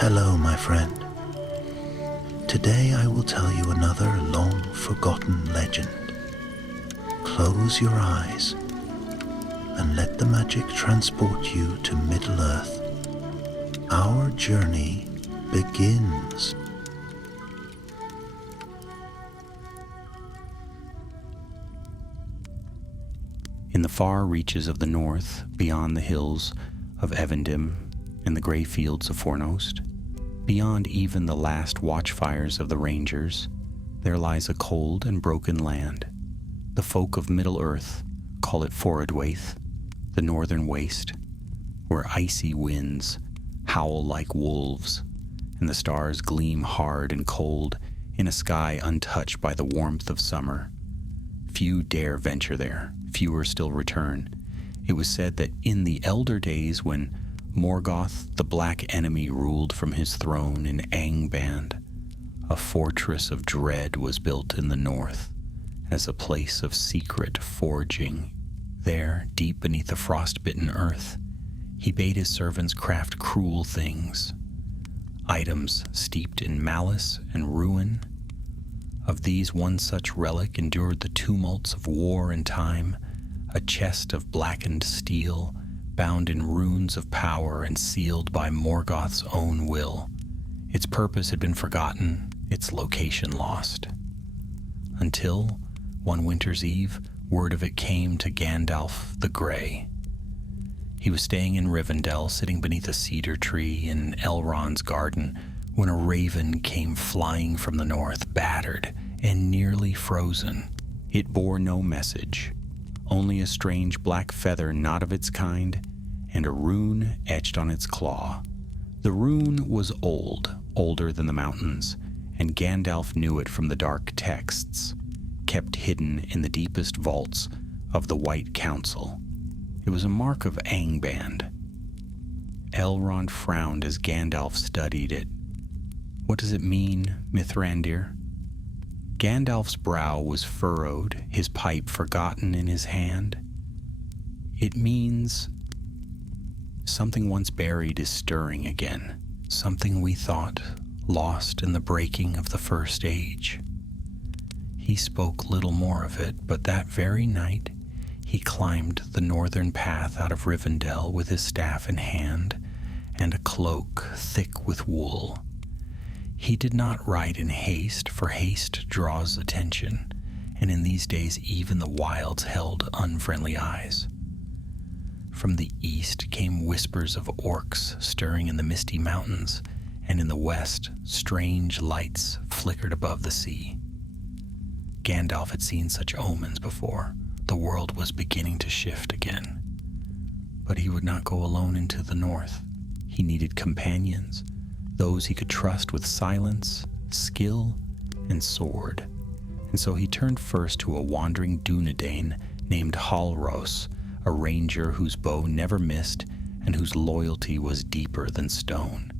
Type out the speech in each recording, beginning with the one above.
Hello, my friend. Today I will tell you another long-forgotten legend. Close your eyes and let the magic transport you to Middle-earth. Our journey begins. In the far reaches of the north, beyond the hills of Evendim and the grey fields of Fornost, beyond even the last watchfires of the rangers, there lies a cold and broken land. The folk of Middle-earth call it Forodwaith, the northern waste, where icy winds howl like wolves, and the stars gleam hard and cold in a sky untouched by the warmth of summer. Few dare venture there, fewer still return. It was said that in the elder days when Morgoth, the Black Enemy, ruled from his throne in Angband, a fortress of dread was built in the north as a place of secret forging. There, deep beneath the frost-bitten earth, he bade his servants craft cruel things, items steeped in malice and ruin. Of these, one such relic endured the tumults of war and time, a chest of blackened steel, bound in runes of power and sealed by Morgoth's own will. Its purpose had been forgotten, its location lost. Until, one winter's eve, word of it came to Gandalf the Grey. He was staying in Rivendell, sitting beneath a cedar tree in Elrond's garden, when a raven came flying from the north, battered and nearly frozen. It bore no message, only a strange black feather not of its kind, and a rune etched on its claw. The rune was old, older than the mountains, and Gandalf knew it from the dark texts, kept hidden in the deepest vaults of the White Council. It was a mark of Angband. Elrond frowned as Gandalf studied it. What does it mean, Mithrandir? Gandalf's brow was furrowed, his pipe forgotten in his hand. It means something once buried is stirring again, something we thought lost in the breaking of the First Age. He spoke little more of it, but that very night he climbed the northern path out of Rivendell with his staff in hand and a cloak thick with wool. He did not ride in haste, for haste draws attention, and in these days even the wilds held unfriendly eyes. From the east came whispers of orcs stirring in the misty mountains, and in the west strange lights flickered above the sea. Gandalf had seen such omens before. The world was beginning to shift again. But he would not go alone into the north. He needed companions, those he could trust with silence, skill, and sword. And so he turned first to a wandering Dunedain named Halros, a ranger whose bow never missed and whose loyalty was deeper than stone.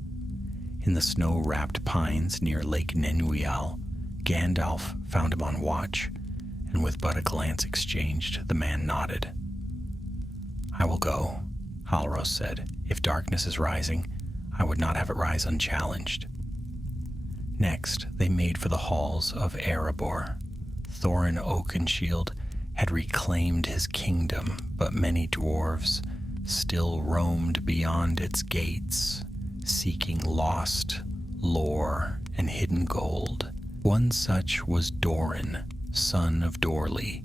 In the snow-wrapped pines near Lake Nenuial, Gandalf found him on watch, and with but a glance exchanged, the man nodded. "I will go," Halros said. "If darkness is rising, I would not have it rise unchallenged." Next, they made for the halls of Erebor. Thorin Oakenshield had reclaimed his kingdom, but many dwarves still roamed beyond its gates, seeking lost lore and hidden gold. One such was Doran, son of Dorli,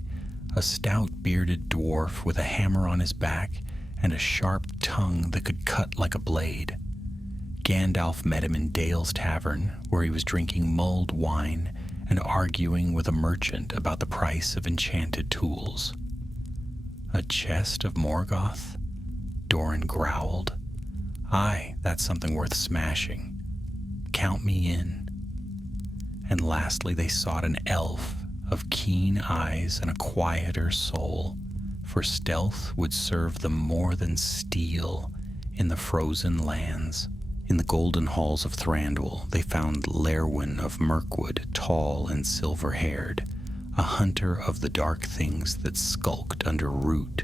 a stout bearded dwarf with a hammer on his back and a sharp tongue that could cut like a blade. Gandalf met him in Dale's tavern, where he was drinking mulled wine and arguing with a merchant about the price of enchanted tools. "A chest of Morgoth?" Doran growled. "Aye, that's something worth smashing. Count me in." And lastly they sought an elf of keen eyes and a quieter soul, for stealth would serve them more than steel in the frozen lands. In the golden halls of Thranduil they found Lerwin of Mirkwood, tall and silver-haired, a hunter of the dark things that skulked under root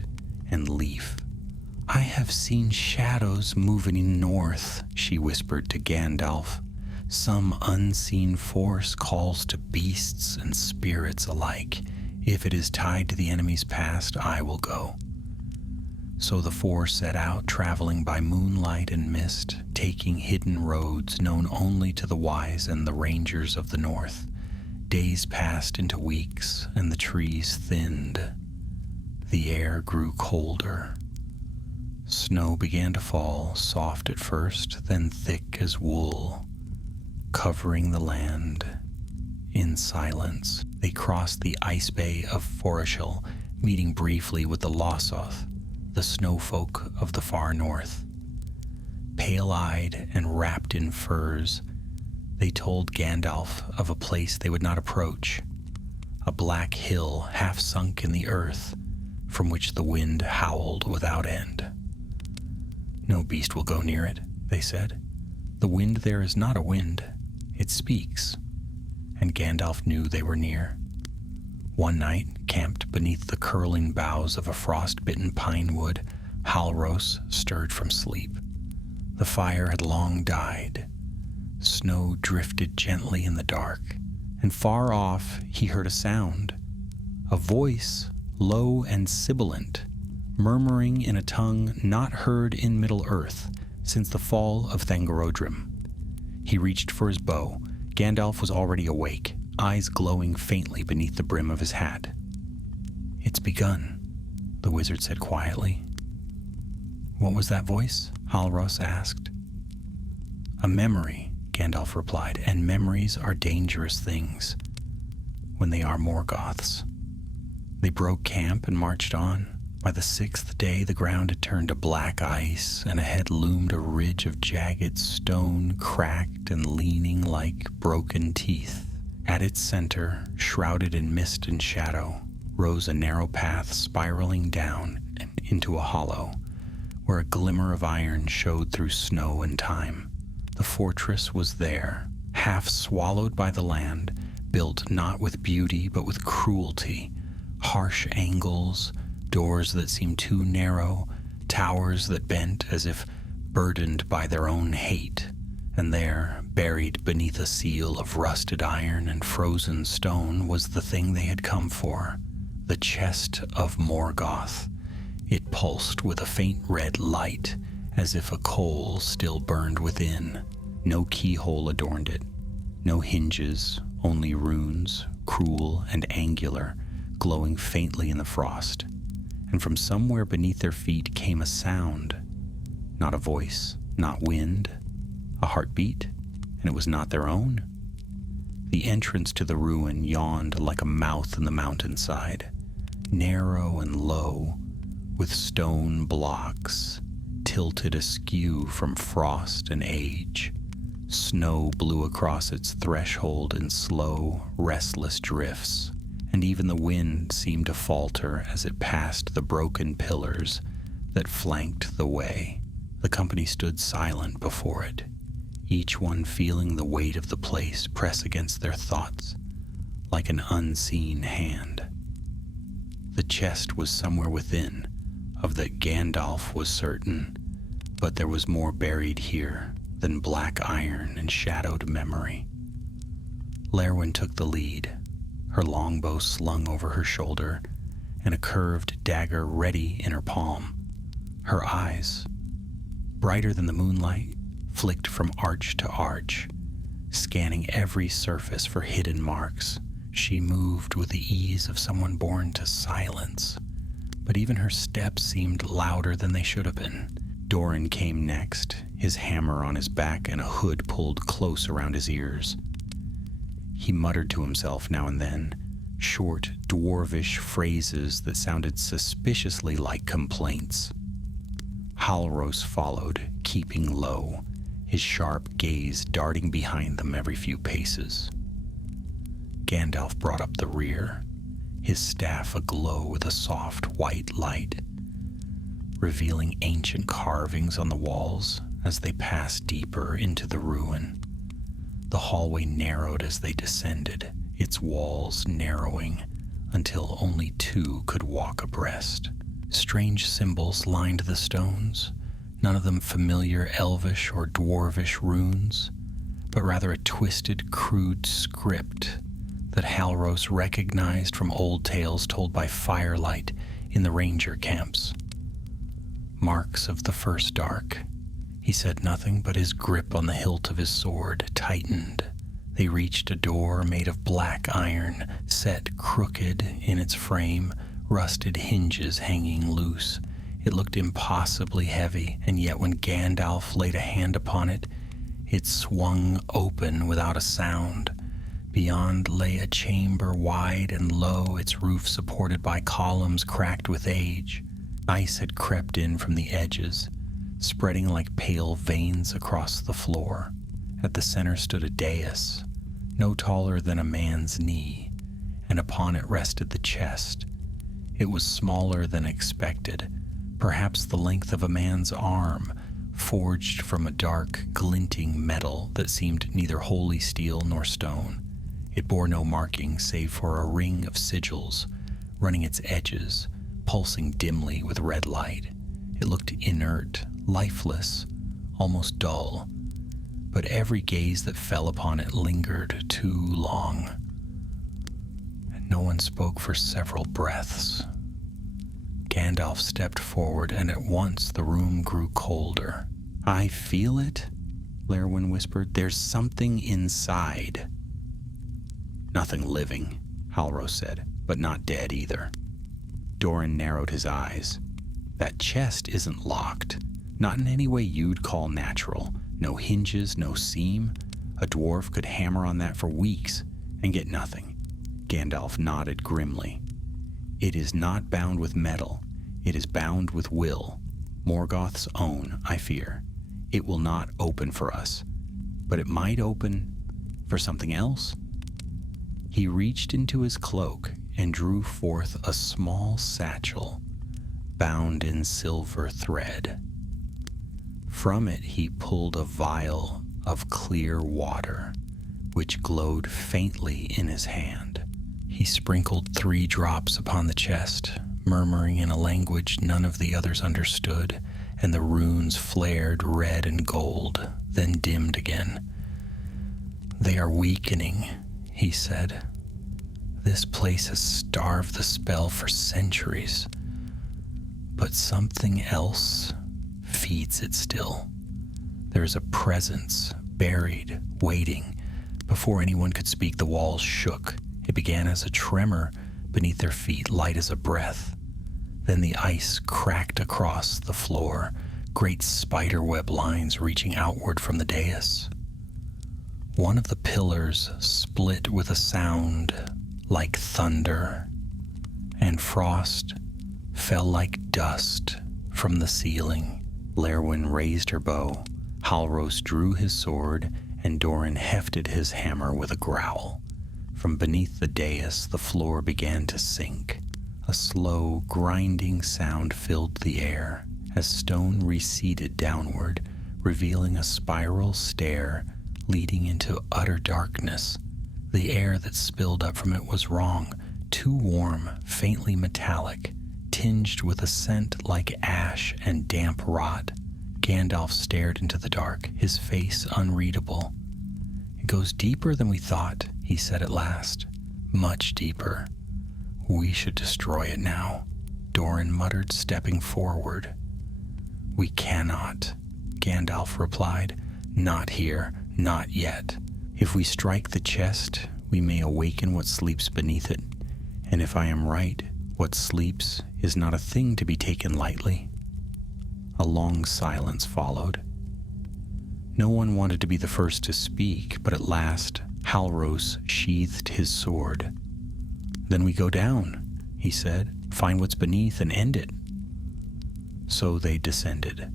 and leaf. "I have seen shadows moving north," she whispered to Gandalf. "Some unseen force calls to beasts and spirits alike. If it is tied to the enemy's past, I will go." So the four set out, traveling by moonlight and mist, taking hidden roads known only to the wise and the rangers of the north. Days passed into weeks, and the trees thinned. The air grew colder. Snow began to fall, soft at first, then thick as wool, covering the land. In silence, they crossed the ice bay of Foreshel, meeting briefly with the Losoth, the snowfolk of the far north. Pale-eyed and wrapped in furs, they told Gandalf of a place they would not approach, a black hill half sunk in the earth, from which the wind howled without end. "No beast will go near it," they said. "The wind there is not a wind, it speaks." And Gandalf knew they were near. One night, camped beneath the curling boughs of a frost-bitten pine wood, Halros stirred from sleep. The fire had long died. Snow drifted gently in the dark, and far off he heard a sound, a voice, low and sibilant, murmuring in a tongue not heard in Middle-earth since the fall of Thangorodrim. He reached for his bow. Gandalf was already awake, eyes glowing faintly beneath the brim of his hat. "It's begun," the wizard said quietly. "What was that voice?" Halros asked. "A memory," Gandalf replied, "and memories are dangerous things when they are Morgoth's." They broke camp and marched on. By the 6th day, the ground had turned to black ice, and ahead loomed a ridge of jagged stone, cracked and leaning like broken teeth. At its center, shrouded in mist and shadow, rose a narrow path spiraling down into a hollow, where a glimmer of iron showed through snow and time. The fortress was there, half swallowed by the land, built not with beauty but with cruelty, harsh angles, doors that seemed too narrow, towers that bent as if burdened by their own hate. And there, buried beneath a seal of rusted iron and frozen stone, was the thing they had come for, the chest of Morgoth. It pulsed with a faint red light, as if a coal still burned within. No keyhole adorned it, no hinges, only runes, cruel and angular, glowing faintly in the frost. And from somewhere beneath their feet came a sound, not a voice, not wind, a heartbeat, and it was not their own. The entrance to the ruin yawned like a mouth in the mountainside, narrow and low, with stone blocks tilted askew from frost and age. Snow blew across its threshold in slow, restless drifts, and even the wind seemed to falter as it passed the broken pillars that flanked the way. The company stood silent before it, each one feeling the weight of the place press against their thoughts like an unseen hand. The chest was somewhere within, of that Gandalf was certain, but there was more buried here than black iron and shadowed memory. Lerwin took the lead, her longbow slung over her shoulder and a curved dagger ready in her palm. Her eyes, brighter than the moonlight, flicked from arch to arch, scanning every surface for hidden marks. She moved with the ease of someone born to silence, but even her steps seemed louder than they should have been. Doran came next, his hammer on his back and a hood pulled close around his ears. He muttered to himself now and then, short, dwarvish phrases that sounded suspiciously like complaints. Halros followed, keeping low, his sharp gaze darting behind them every few paces. Gandalf brought up the rear, his staff aglow with a soft white light, revealing ancient carvings on the walls as they passed deeper into the ruin. The hallway narrowed as they descended, its walls narrowing until only two could walk abreast. Strange symbols lined the stones, none of them familiar elvish or dwarvish runes, but rather a twisted, crude script that Halros recognized from old tales told by firelight in the ranger camps. Marks of the first dark. He said nothing, but his grip on the hilt of his sword tightened. They reached a door made of black iron, set crooked in its frame, rusted hinges hanging loose. It looked impossibly heavy, and yet when Gandalf laid a hand upon it, it swung open without a sound. Beyond lay a chamber wide and low, its roof supported by columns cracked with age. Ice had crept in from the edges, spreading like pale veins across the floor. At the center stood a dais, no taller than a man's knee, and upon it rested the chest. It was smaller than expected, perhaps the length of a man's arm, forged from a dark, glinting metal that seemed neither wholly steel nor stone. It bore no marking save for a ring of sigils running its edges, pulsing dimly with red light. It looked inert, lifeless, almost dull, but every gaze that fell upon it lingered too long, and no one spoke for several breaths. Gandalf stepped forward, and at once the room grew colder. "I feel it," Lerwin whispered. "There's something inside." "Nothing living," Halros said, "but not dead either." Doran narrowed his eyes. "That chest isn't locked. Not in any way you'd call natural. No hinges, no seam. A dwarf could hammer on that for weeks and get nothing." Gandalf nodded grimly. "It is not bound with metal. It is bound with will. Morgoth's own, I fear. It will not open for us, but it might open for something else." He reached into his cloak and drew forth a small satchel bound in silver thread. From it he pulled a vial of clear water, which glowed faintly in his hand. He sprinkled 3 drops upon the chest, murmuring in a language none of the others understood, and the runes flared red and gold, then dimmed again. "They are weakening," he said. "This place has starved the spell for centuries, but something else feeds it still. There is a presence, buried, waiting." Before anyone could speak, the walls shook. It began as a tremor beneath their feet, light as a breath. Then the ice cracked across the floor, great spiderweb lines reaching outward from the dais. One of the pillars split with a sound like thunder, and frost fell like dust from the ceiling. Lerwin raised her bow, Halros drew his sword, and Doran hefted his hammer with a growl. From beneath the dais, the floor began to sink. A slow, grinding sound filled the air as stone receded downward, revealing a spiral stair leading into utter darkness. The air that spilled up from it was wrong, too warm, faintly metallic, tinged with a scent like ash and damp rot. Gandalf stared into the dark, his face unreadable. "It goes deeper than we thought," he said at last. "Much deeper. We should destroy it now," Doran muttered, stepping forward. "We cannot," Gandalf replied. "Not here, not yet. If we strike the chest, we may awaken what sleeps beneath it. And if I am right, what sleeps is not a thing to be taken lightly." A long silence followed. No one wanted to be the first to speak, but at last Halros sheathed his sword. "Then we go down," he said, "find what's beneath and end it." So they descended.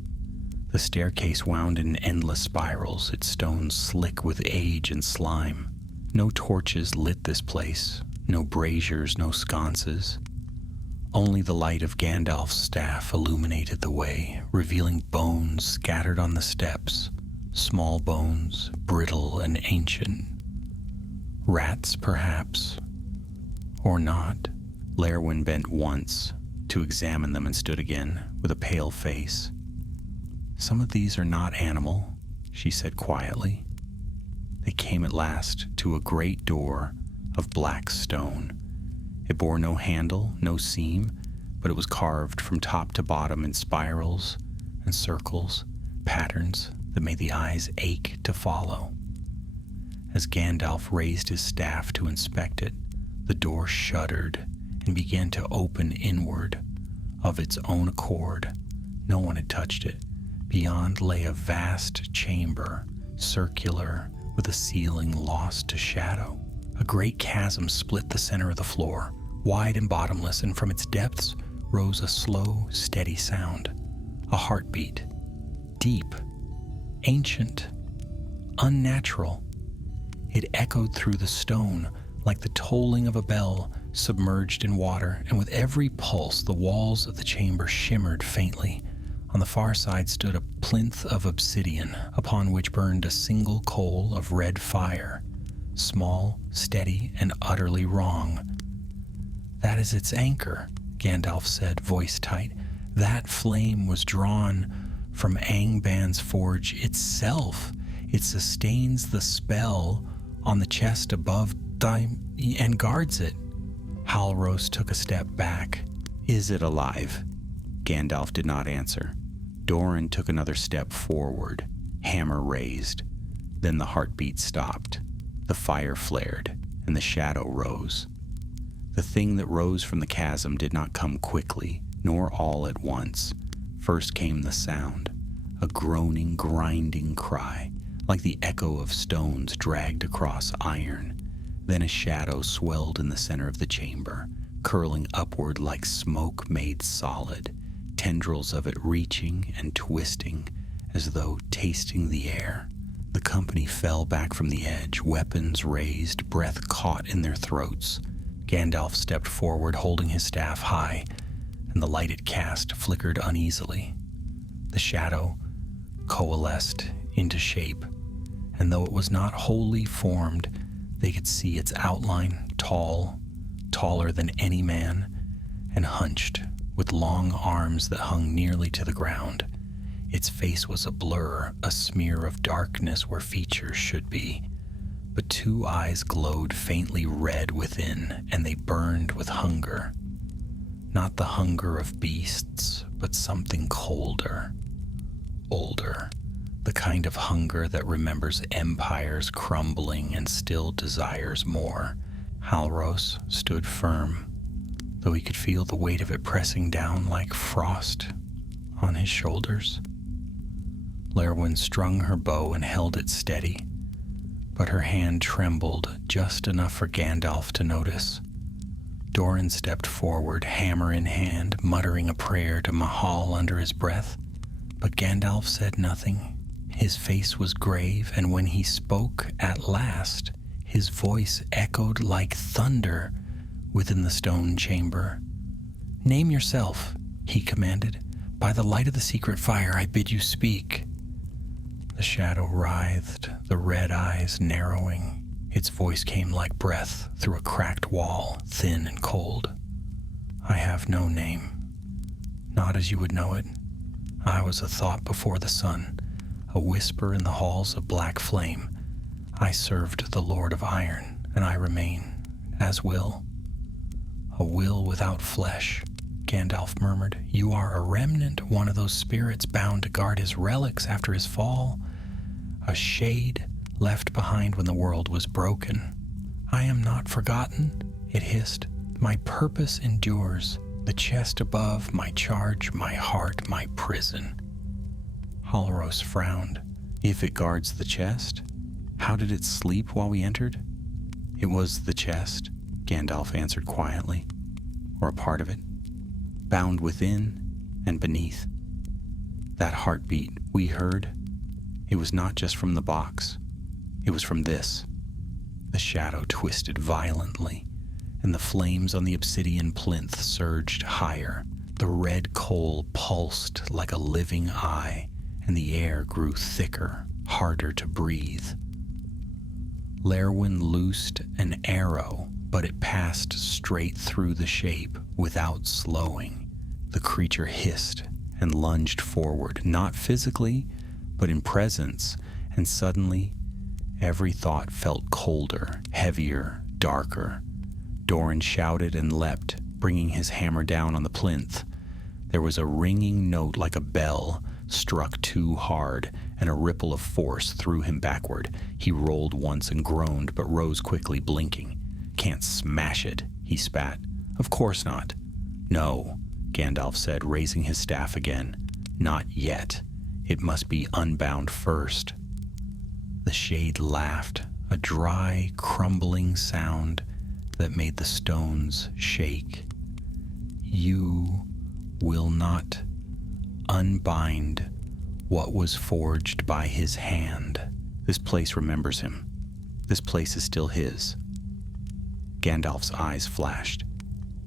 The staircase wound in endless spirals, its stones slick with age and slime. No torches lit this place, no braziers, no sconces. Only the light of Gandalf's staff illuminated the way, revealing bones scattered on the steps, small bones, brittle and ancient. Rats, perhaps, or not. Lerwin bent once, to examine them and stood again with a pale face. "Some of these are not animal," she said quietly. They came at last to a great door of black stone. It bore no handle, no seam, but it was carved from top to bottom in spirals and circles, patterns that made the eyes ache to follow. As Gandalf raised his staff to inspect it, the door shuddered and began to open inward of its own accord. No one had touched it. Beyond lay a vast chamber, circular, with a ceiling lost to shadow. A great chasm split the center of the floor, wide and bottomless, and from its depths rose a slow, steady sound. A heartbeat. Deep, ancient, unnatural. It echoed through the stone like the tolling of a bell submerged in water, and with every pulse the walls of the chamber shimmered faintly. On the far side stood a plinth of obsidian, upon which burned a single coal of red fire, small, steady, and utterly wrong. "That is its anchor," Gandalf said, voice tight. "That flame was drawn from Angban's forge itself. It sustains the spell on the chest above and guards it." Halros took a step back. "Is it alive?" Gandalf did not answer. Doran took another step forward, hammer raised. Then the heartbeat stopped. The fire flared, and the shadow rose. The thing that rose from the chasm did not come quickly, nor all at once. First came the sound, a groaning, grinding cry, like the echo of stones dragged across iron. Then a shadow swelled in the center of the chamber, curling upward like smoke made solid, tendrils of it reaching and twisting as though tasting the air. The company fell back from the edge, weapons raised, breath caught in their throats. Gandalf stepped forward, holding his staff high, and the light it cast flickered uneasily. The shadow coalesced into shape, and though it was not wholly formed, they could see its outline, taller than any man, and hunched, with long arms that hung nearly to the ground. Its face was a blur, a smear of darkness where features should be. But two eyes glowed faintly red within, and they burned with hunger. Not the hunger of beasts, but something colder, older, the kind of hunger that remembers empires crumbling and still desires more. Halros stood firm, though he could feel the weight of it pressing down like frost on his shoulders. Lerwin strung her bow and held it steady, but her hand trembled just enough for Gandalf to notice. Doran stepped forward, hammer in hand, muttering a prayer to Mahal under his breath, but Gandalf said nothing. His face was grave, and when he spoke at last, his voice echoed like thunder within the stone chamber. "Name yourself," he commanded. "By the light of the secret fire, I bid you speak." The shadow writhed, the red eyes narrowing. Its voice came like breath through a cracked wall, thin and cold. "I have no name. Not as you would know it. I was a thought before the sun, a whisper in the halls of black flame. I served the Lord of Iron, and I remain, as will. A will without flesh," Gandalf murmured. "You are a remnant, one of those spirits bound to guard his relics after his fall. A shade left behind when the world was broken." "I am not forgotten," it hissed. "My purpose endures. The chest above, my charge, my heart, my prison." Halros frowned. "If it guards the chest, how did it sleep while we entered?" "It was the chest," Gandalf answered quietly, "or a part of it, bound within and beneath. That heartbeat we heard, it was not just from the box, it was from this." The shadow twisted violently, and the flames on the obsidian plinth surged higher. The red coal pulsed like a living eye, and the air grew thicker, harder to breathe. Lerwin loosed an arrow, but it passed straight through the shape without slowing. The creature hissed and lunged forward, not physically, but in presence, and suddenly every thought felt colder, heavier, darker. Doran shouted and leapt, bringing his hammer down on the plinth. There was a ringing note like a bell struck too hard, and a ripple of force threw him backward. He rolled once and groaned, but rose quickly, blinking. "Can't smash it," he spat. "Of course not." "No," Gandalf said, raising his staff again. "Not yet. It must be unbound first." The shade laughed, a dry, crumbling sound that made the stones shake. "You will not unbind what was forged by his hand. This place remembers him. This place is still his." Gandalf's eyes flashed.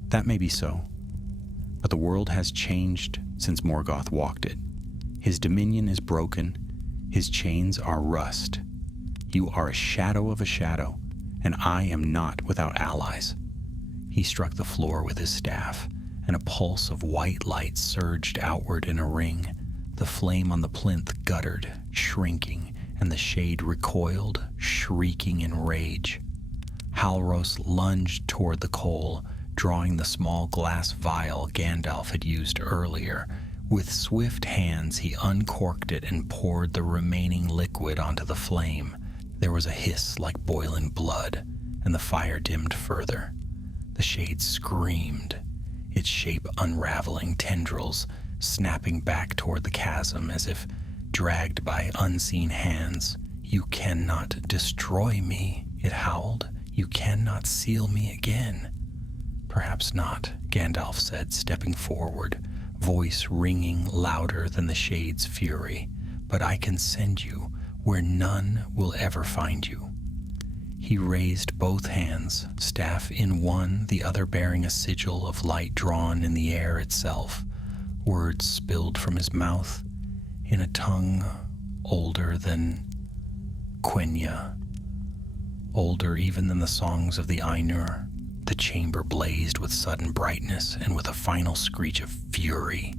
"That may be so, but the world has changed since Morgoth walked it. His dominion is broken. His chains are rust. You are a shadow of a shadow, and I am not without allies." He struck the floor with his staff, and a pulse of white light surged outward in a ring. The flame on the plinth guttered, shrinking, and the shade recoiled, shrieking in rage. Halros lunged toward the coal, drawing the small glass vial Gandalf had used earlier. With swift hands, he uncorked it and poured the remaining liquid onto the flame. There was a hiss like boiling blood, and the fire dimmed further. The shade screamed, its shape unraveling, tendrils snapping back toward the chasm as if dragged by unseen hands. "You cannot destroy me," it howled. "You cannot seal me again." "Perhaps not," Gandalf said, stepping forward, voice ringing louder than the shade's fury. "But I can send you where none will ever find you." He raised both hands, staff in one, the other bearing a sigil of light drawn in the air itself. Words spilled from his mouth in a tongue older than Quenya, older even than the songs of the Ainur. The chamber blazed with sudden brightness, and with a final screech of fury,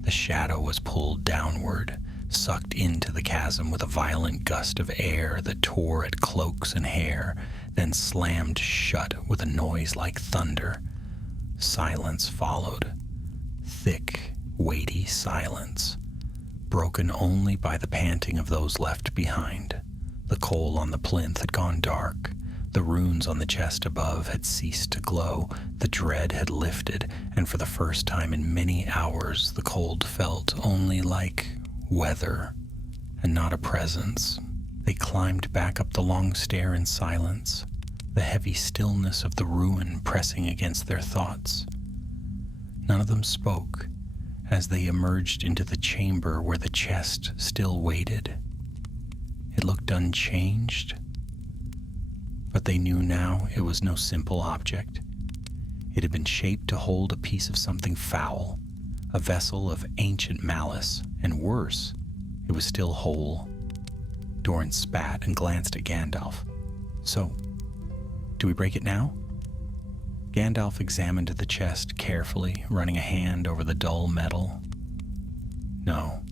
the shadow was pulled downward, sucked into the chasm with a violent gust of air that tore at cloaks and hair, then slammed shut with a noise like thunder. Silence followed. Thick, weighty silence, broken only by the panting of those left behind. The coal on the plinth had gone dark. The runes on the chest above had ceased to glow. The dread had lifted, and for the first time in many hours, the cold felt only like weather and not a presence. They climbed back up the long stair in silence, the heavy stillness of the ruin pressing against their thoughts. None of them spoke as they emerged into the chamber where the chest still waited. It looked unchanged, but they knew now it was no simple object. It had been shaped to hold a piece of something foul, a vessel of ancient malice, and worse, it was still whole. Doran spat and glanced at Gandalf. "So, do we break it now?" Gandalf examined the chest carefully, running a hand over the dull metal. "No,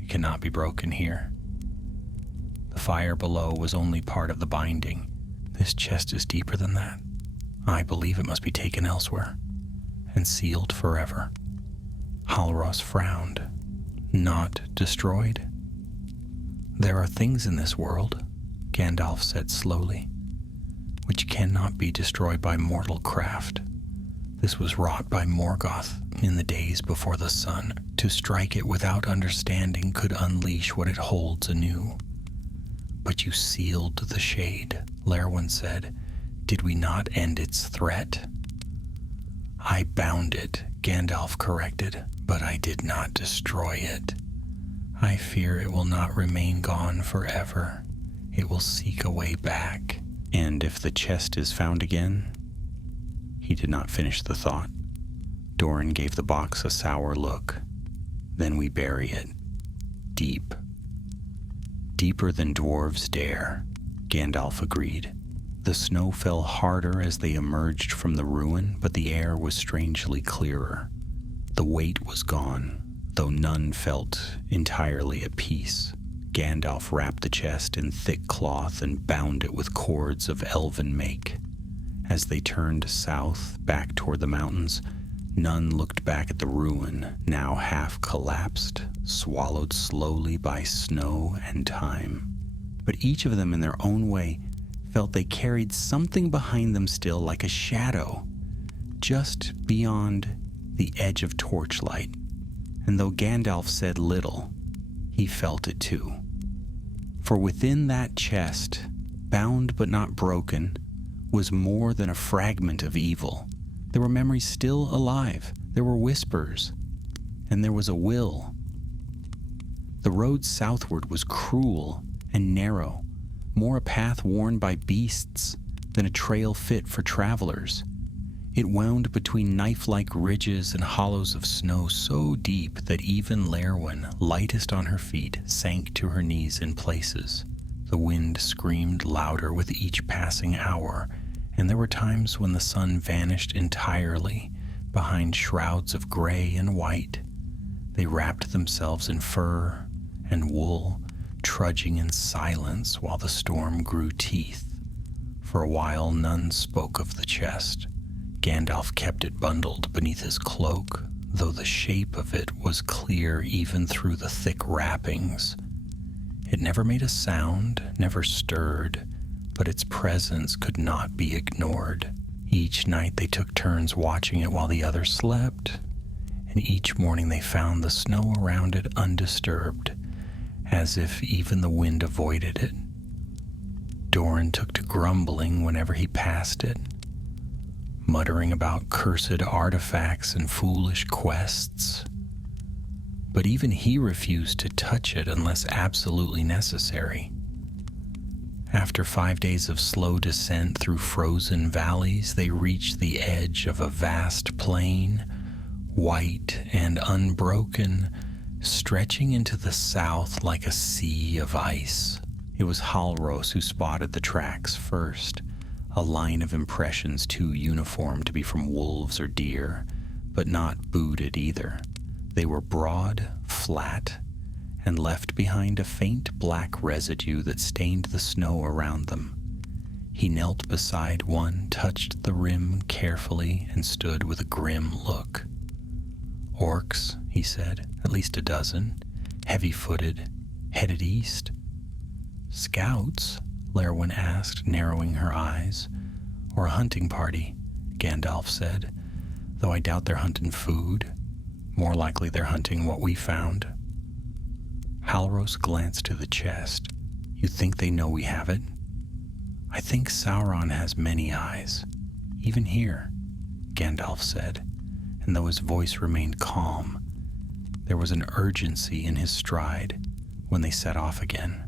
it cannot be broken here. The fire below was only part of the binding. This chest is deeper than that. I believe it must be taken elsewhere and sealed forever." Halros frowned. "Not destroyed?" "There are things in this world," Gandalf said slowly, "which cannot be destroyed by mortal craft. This was wrought by Morgoth in the days before the sun. To strike it without understanding could unleash what it holds anew." "But you sealed the shade," Lerwin said. "Did we not end its threat?" "I bound it," Gandalf corrected, "but I did not destroy it. I fear it will not remain gone forever. It will seek a way back." "And if the chest is found again?" He did not finish the thought. Doran gave the box a sour look. "Then we bury it. Deep. Deeper than dwarves dare," Gandalf agreed. The snow fell harder as they emerged from the ruin, but the air was strangely clearer. The weight was gone, though none felt entirely at peace. Gandalf wrapped the chest in thick cloth and bound it with cords of elven make. As they turned south, back toward the mountains, none looked back at the ruin, now half collapsed, swallowed slowly by snow and time. But each of them in their own way felt they carried something behind them still, like a shadow, just beyond the edge of torchlight. And though Gandalf said little, he felt it too. For within that chest, bound but not broken, was more than a fragment of evil. There were memories still alive, there were whispers, and there was a will. The road southward was cruel and narrow, more a path worn by beasts than a trail fit for travelers. It wound between knife-like ridges and hollows of snow so deep that even Lerwin, lightest on her feet, sank to her knees in places. The wind screamed louder with each passing hour, and there were times when the sun vanished entirely behind shrouds of gray and white. They wrapped themselves in fur and wool, trudging in silence while the storm grew teeth. For a while none spoke of the chest. Gandalf kept it bundled beneath his cloak, though the shape of it was clear even through the thick wrappings. It never made a sound, never stirred, but its presence could not be ignored. Each night they took turns watching it while the others slept, and each morning they found the snow around it undisturbed, as if even the wind avoided it. Doran took to grumbling whenever he passed it, muttering about cursed artifacts and foolish quests. But even he refused to touch it unless absolutely necessary. After 5 days of slow descent through frozen valleys, they reached the edge of a vast plain, white and unbroken, stretching into the south like a sea of ice. It was Halros who spotted the tracks first, a line of impressions too uniform to be from wolves or deer, but not booted either. They were broad, flat, and left behind a faint black residue that stained the snow around them. He knelt beside one, touched the rim carefully, and stood with a grim look. "Orcs," he said, "at least a dozen, heavy-footed, headed east." "Scouts?" Lerwin asked, narrowing her eyes. "Or a hunting party," Gandalf said, "though I doubt they're hunting food. More likely they're hunting what we found." Halros glanced to the chest. "You think they know we have it?" "I think Sauron has many eyes, even here," Gandalf said, and though his voice remained calm, there was an urgency in his stride when they set off again.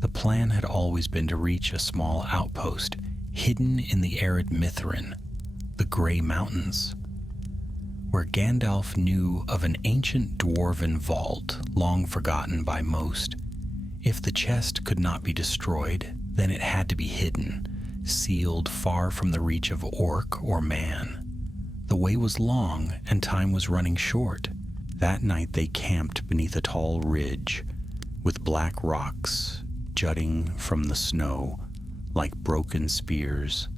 The plan had always been to reach a small outpost hidden in the arid Mithrin, the Grey Mountains, where Gandalf knew of an ancient dwarven vault long forgotten by most. If the chest could not be destroyed, then it had to be hidden, sealed far from the reach of orc or man. The way was long and time was running short. That night they camped beneath a tall ridge with black rocks jutting from the snow like broken spears.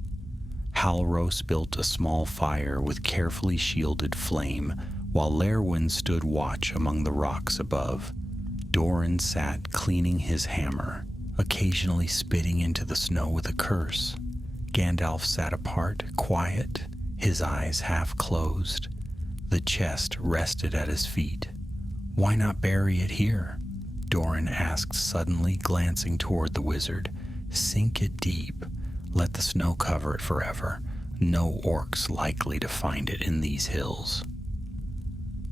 Halros built a small fire with carefully shielded flame, while Lerwin stood watch among the rocks above. Doran sat cleaning his hammer, occasionally spitting into the snow with a curse. Gandalf sat apart, quiet, his eyes half closed. The chest rested at his feet. "Why not bury it here?" Doran asked suddenly, glancing toward the wizard. "Sink it deep. Let the snow cover it forever. No orcs likely to find it in these hills."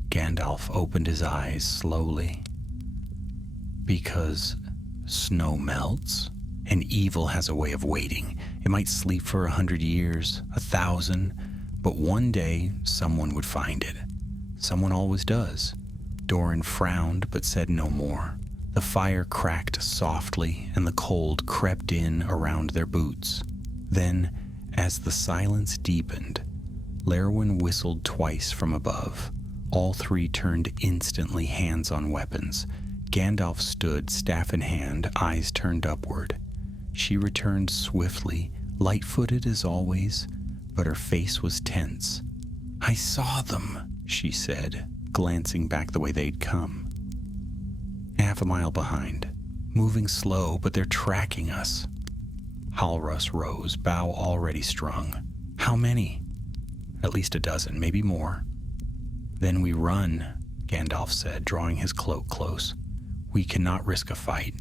Gandalf opened his eyes slowly. "Because snow melts, and evil has a way of waiting. It might sleep for 100 years, 1,000, but one day someone would find it. Someone always does." Doran frowned but said no more. The fire cracked softly, and the cold crept in around their boots. Then, as the silence deepened, Lerwin whistled twice from above, All three turned instantly, hands on weapons. Gandalf stood, staff in hand, eyes turned upward. She returned swiftly, light-footed as always, but her face was tense. "I saw them," she said, glancing back the way they'd come. "Half a mile behind. Moving slow, but they're tracking us." Halros rose, bow already strung. "How many?" "At least a dozen, maybe more." "Then we run," Gandalf said, drawing his cloak close. "We cannot risk a fight.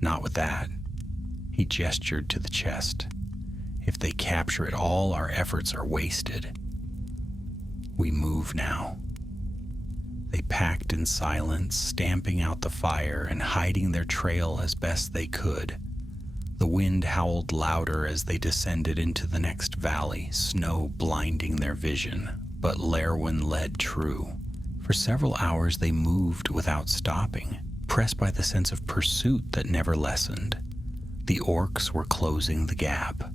Not with that." He gestured to the chest. "If they capture it, all our efforts are wasted." "We move now." They packed in silence, stamping out the fire and hiding their trail as best they could. The wind howled louder as they descended into the next valley, snow blinding their vision, but Lerwin led true. For several hours they moved without stopping, pressed by the sense of pursuit that never lessened. The orcs were closing the gap.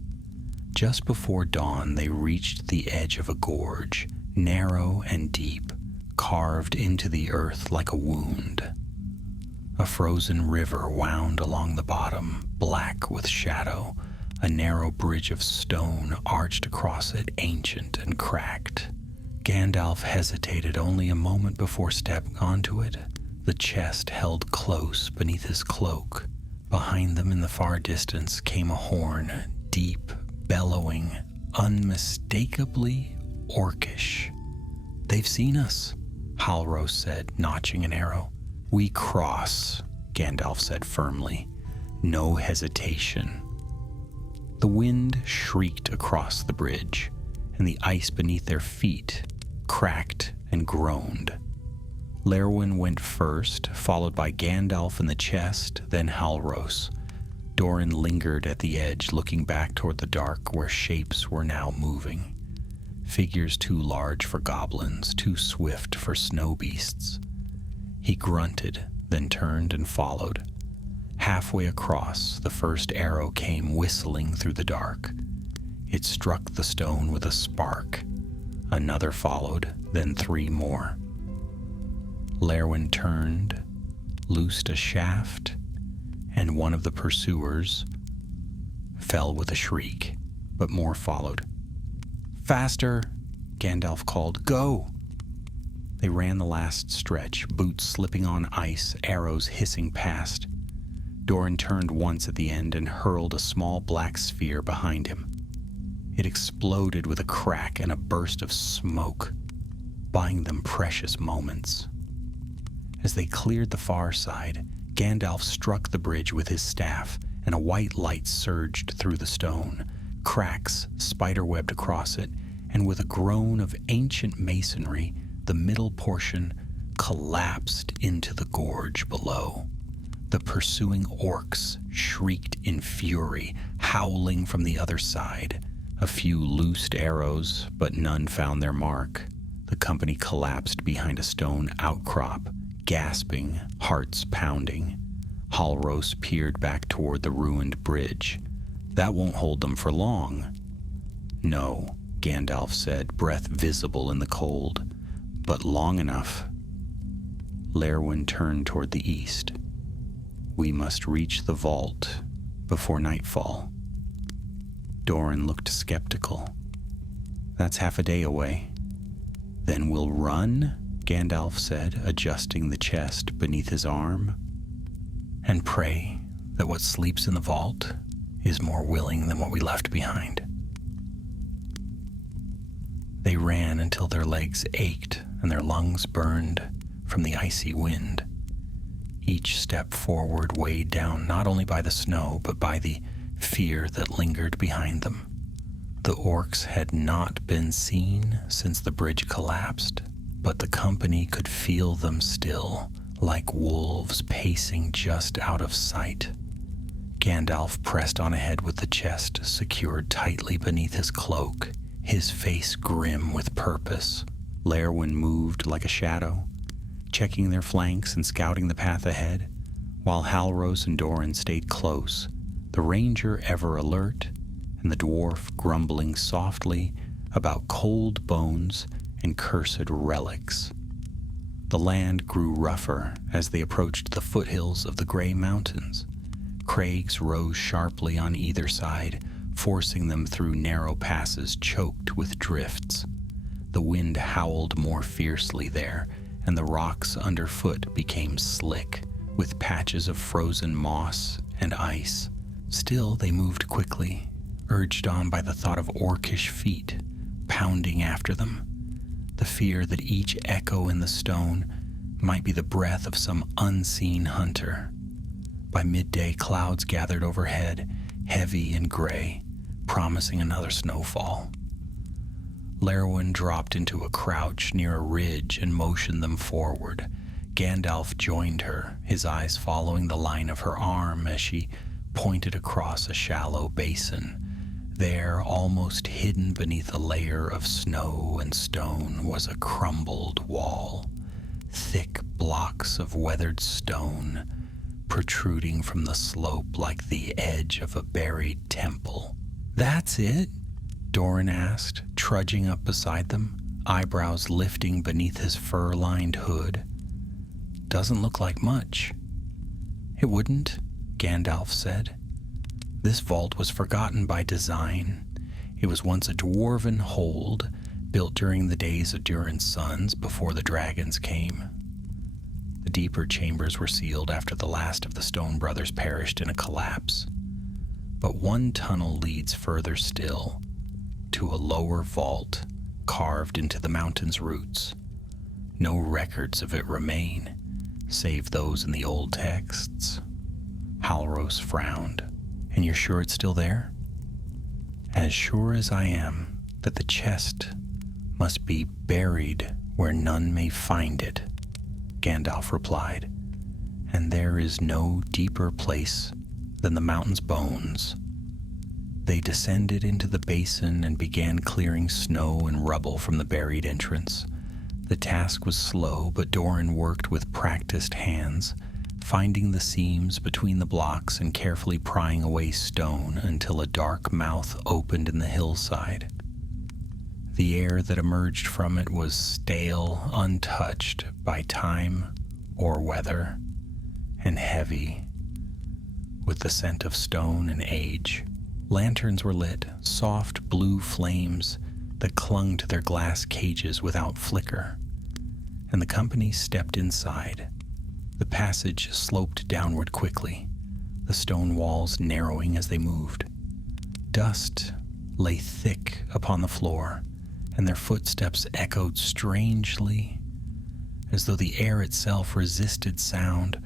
Just before dawn they reached the edge of a gorge, narrow and deep, carved into the earth like a wound. A frozen river wound along the bottom, black with shadow. A narrow bridge of stone arched across it, ancient and cracked. Gandalf hesitated only a moment before stepping onto it, the chest held close beneath his cloak. Behind them in the far distance came a horn, deep, bellowing, unmistakably orcish. "They've seen us," Halros said, notching an arrow. "We cross," Gandalf said firmly. No hesitation. The wind shrieked across the bridge, and the ice beneath their feet cracked and groaned. Lerwin went first, followed by Gandalf in the chest, then Halros. Doran lingered at the edge, looking back toward the dark where shapes were now moving. Figures too large for goblins, too swift for snow beasts. He grunted, then turned and followed. Halfway across, the first arrow came whistling through the dark. It struck the stone with a spark. Another followed, then three more. Lerwin turned, loosed a shaft, and one of the pursuers fell with a shriek, but more followed. "Faster!" Gandalf called. "Go!" They ran the last stretch, boots slipping on ice, arrows hissing past. Doran turned once at the end and hurled a small black sphere behind him. It exploded with a crack and a burst of smoke, buying them precious moments. As they cleared the far side, Gandalf struck the bridge with his staff, and a white light surged through the stone. Cracks spiderwebbed across it, and with a groan of ancient masonry, the middle portion collapsed into the gorge below. The pursuing orcs shrieked in fury, howling from the other side. A few loosed arrows, but none found their mark. The company collapsed behind a stone outcrop, gasping, hearts pounding. Halros peered back toward the ruined bridge. "That won't hold them for long." "No," Gandalf said, breath visible in the cold. "But long enough." Lerwin turned toward the east. "We must reach the vault before nightfall." Doran looked skeptical. "That's half a day away." "Then we'll run," Gandalf said, adjusting the chest beneath his arm, "and pray that what sleeps in the vault is more willing than what we left behind." They ran until their legs ached and their lungs burned from the icy wind. Each step forward weighed down not only by the snow, but by the fear that lingered behind them. The orcs had not been seen since the bridge collapsed, but the company could feel them still, like wolves pacing just out of sight. Gandalf pressed on ahead with the chest secured tightly beneath his cloak, his face grim with purpose. Lerwin moved like a shadow, checking their flanks and scouting the path ahead, while Halros and Doran stayed close, the ranger ever alert, and the dwarf grumbling softly about cold bones and cursed relics. The land grew rougher as they approached the foothills of the Grey Mountains. Crags rose sharply on either side, forcing them through narrow passes choked with drifts. The wind howled more fiercely there, and the rocks underfoot became slick, with patches of frozen moss and ice. Still, they moved quickly, urged on by the thought of orcish feet pounding after them, the fear that each echo in the stone might be the breath of some unseen hunter. By midday, clouds gathered overhead, heavy and gray, promising another snowfall. Lerwin dropped into a crouch near a ridge and motioned them forward. Gandalf joined her, his eyes following the line of her arm as she pointed across a shallow basin. There, almost hidden beneath a layer of snow and stone, was a crumbled wall, thick blocks of weathered stone protruding from the slope like the edge of a buried temple. "That's it?" Doran asked, trudging up beside them, eyebrows lifting beneath his fur-lined hood. "Doesn't look like much." "It wouldn't," Gandalf said. "This vault was forgotten by design. It was once a dwarven hold, built during the days of Durin's sons before the dragons came. The deeper chambers were sealed after the last of the Stone Brothers perished in a collapse. But one tunnel leads further still, to a lower vault carved into the mountain's roots. No records of it remain, save those in the old texts." Halros frowned. "And you're sure it's still there?" "As sure as I am that the chest must be buried where none may find it," Gandalf replied. "And there is no deeper place than the mountain's bones." They descended into the basin and began clearing snow and rubble from the buried entrance. The task was slow, but Doran worked with practiced hands, finding the seams between the blocks and carefully prying away stone until a dark mouth opened in the hillside. The air that emerged from it was stale, untouched by time or weather, and heavy with the scent of stone and age. Lanterns were lit, soft blue flames that clung to their glass cages without flicker, and the company stepped inside. The passage sloped downward quickly, the stone walls narrowing as they moved. Dust lay thick upon the floor, and their footsteps echoed strangely, as though the air itself resisted sound.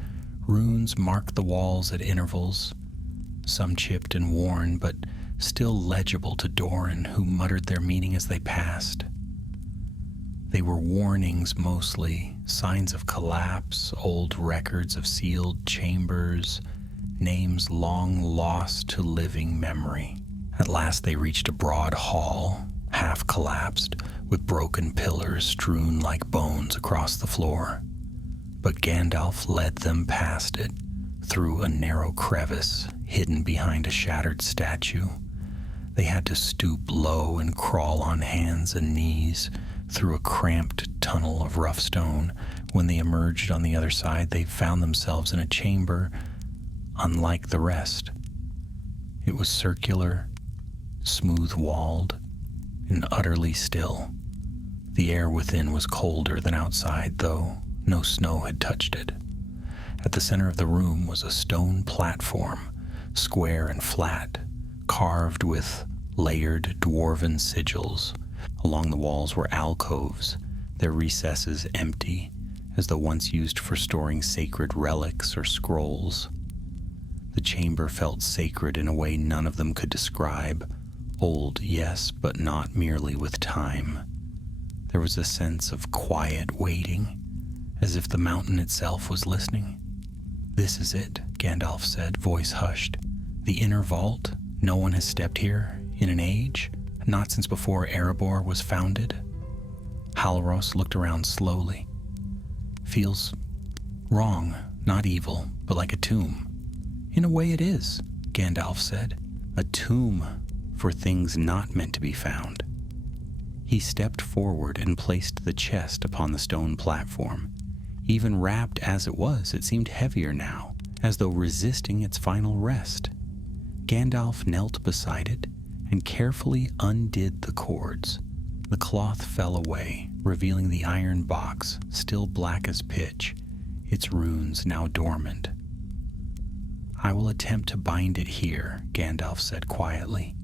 Runes marked the walls at intervals, some chipped and worn, but still legible to Doran, who muttered their meaning as they passed. They were warnings mostly, signs of collapse, old records of sealed chambers, names long lost to living memory. At last they reached a broad hall, half collapsed, with broken pillars strewn like bones across the floor. But Gandalf led them past it, through a narrow crevice hidden behind a shattered statue. They had to stoop low and crawl on hands and knees through a cramped tunnel of rough stone. When they emerged on the other side, they found themselves in a chamber unlike the rest. It was circular, smooth-walled, and utterly still. The air within was colder than outside, though no snow had touched it. At the center of the room was a stone platform, square and flat, carved with layered dwarven sigils. Along the walls were alcoves, their recesses empty, as though once used for storing sacred relics or scrolls. The chamber felt sacred in a way none of them could describe. Old, yes, but not merely with time. There was a sense of quiet waiting, as if the mountain itself was listening. "This is it," Gandalf said, voice hushed. "The inner vault. No one has stepped here in an age, not since before Erebor was founded." Halros looked around slowly. "Feels wrong, not evil, but like a tomb." "In a way it is," Gandalf said. "A tomb for things not meant to be found." He stepped forward and placed the chest upon the stone platform. Even wrapped as it was, it seemed heavier now, as though resisting its final rest. Gandalf knelt beside it and carefully undid the cords. The cloth fell away, revealing the iron box, still black as pitch, its runes now dormant. "I will attempt to bind it here," Gandalf said quietly,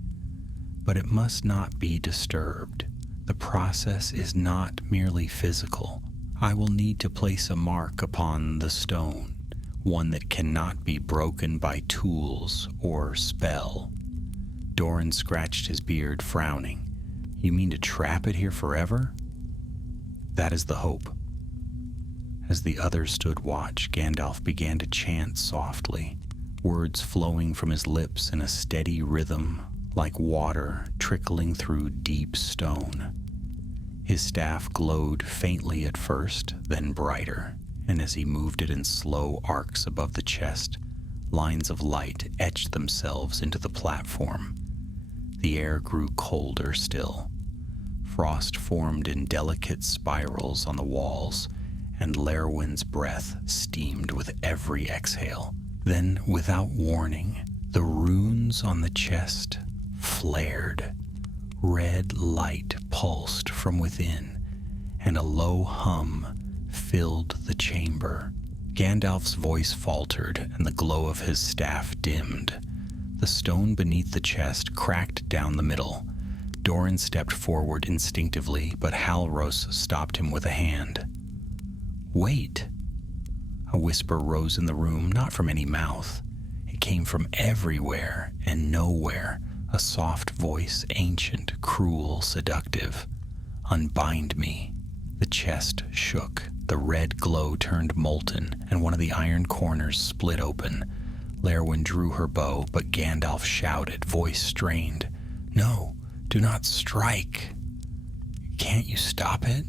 "but it must not be disturbed. The process is not merely physical. I will need to place a mark upon the stone, one that cannot be broken by tools or spell." Doran scratched his beard, frowning. "You mean to trap it here forever?" "That is the hope." As the others stood watch, Gandalf began to chant softly, words flowing from his lips in a steady rhythm, like water trickling through deep stone. His staff glowed faintly at first, then brighter, and as he moved it in slow arcs above the chest, lines of light etched themselves into the platform. The air grew colder still. Frost formed in delicate spirals on the walls, and Lerwin's breath steamed with every exhale. Then, without warning, the runes on the chest flared. Red light pulsed from within, and a low hum filled the chamber. Gandalf's voice faltered, and the glow of his staff dimmed. The stone beneath the chest cracked down the middle. Doran stepped forward instinctively, but Halros stopped him with a hand. "Wait!" A whisper rose in the room, not from any mouth. It came from everywhere and nowhere, a soft voice, ancient, cruel, seductive. "Unbind me." The chest shook. The red glow turned molten, and one of the iron corners split open. Lerwin drew her bow, but Gandalf shouted, voice strained, "No, do not strike." "Can't you stop it?"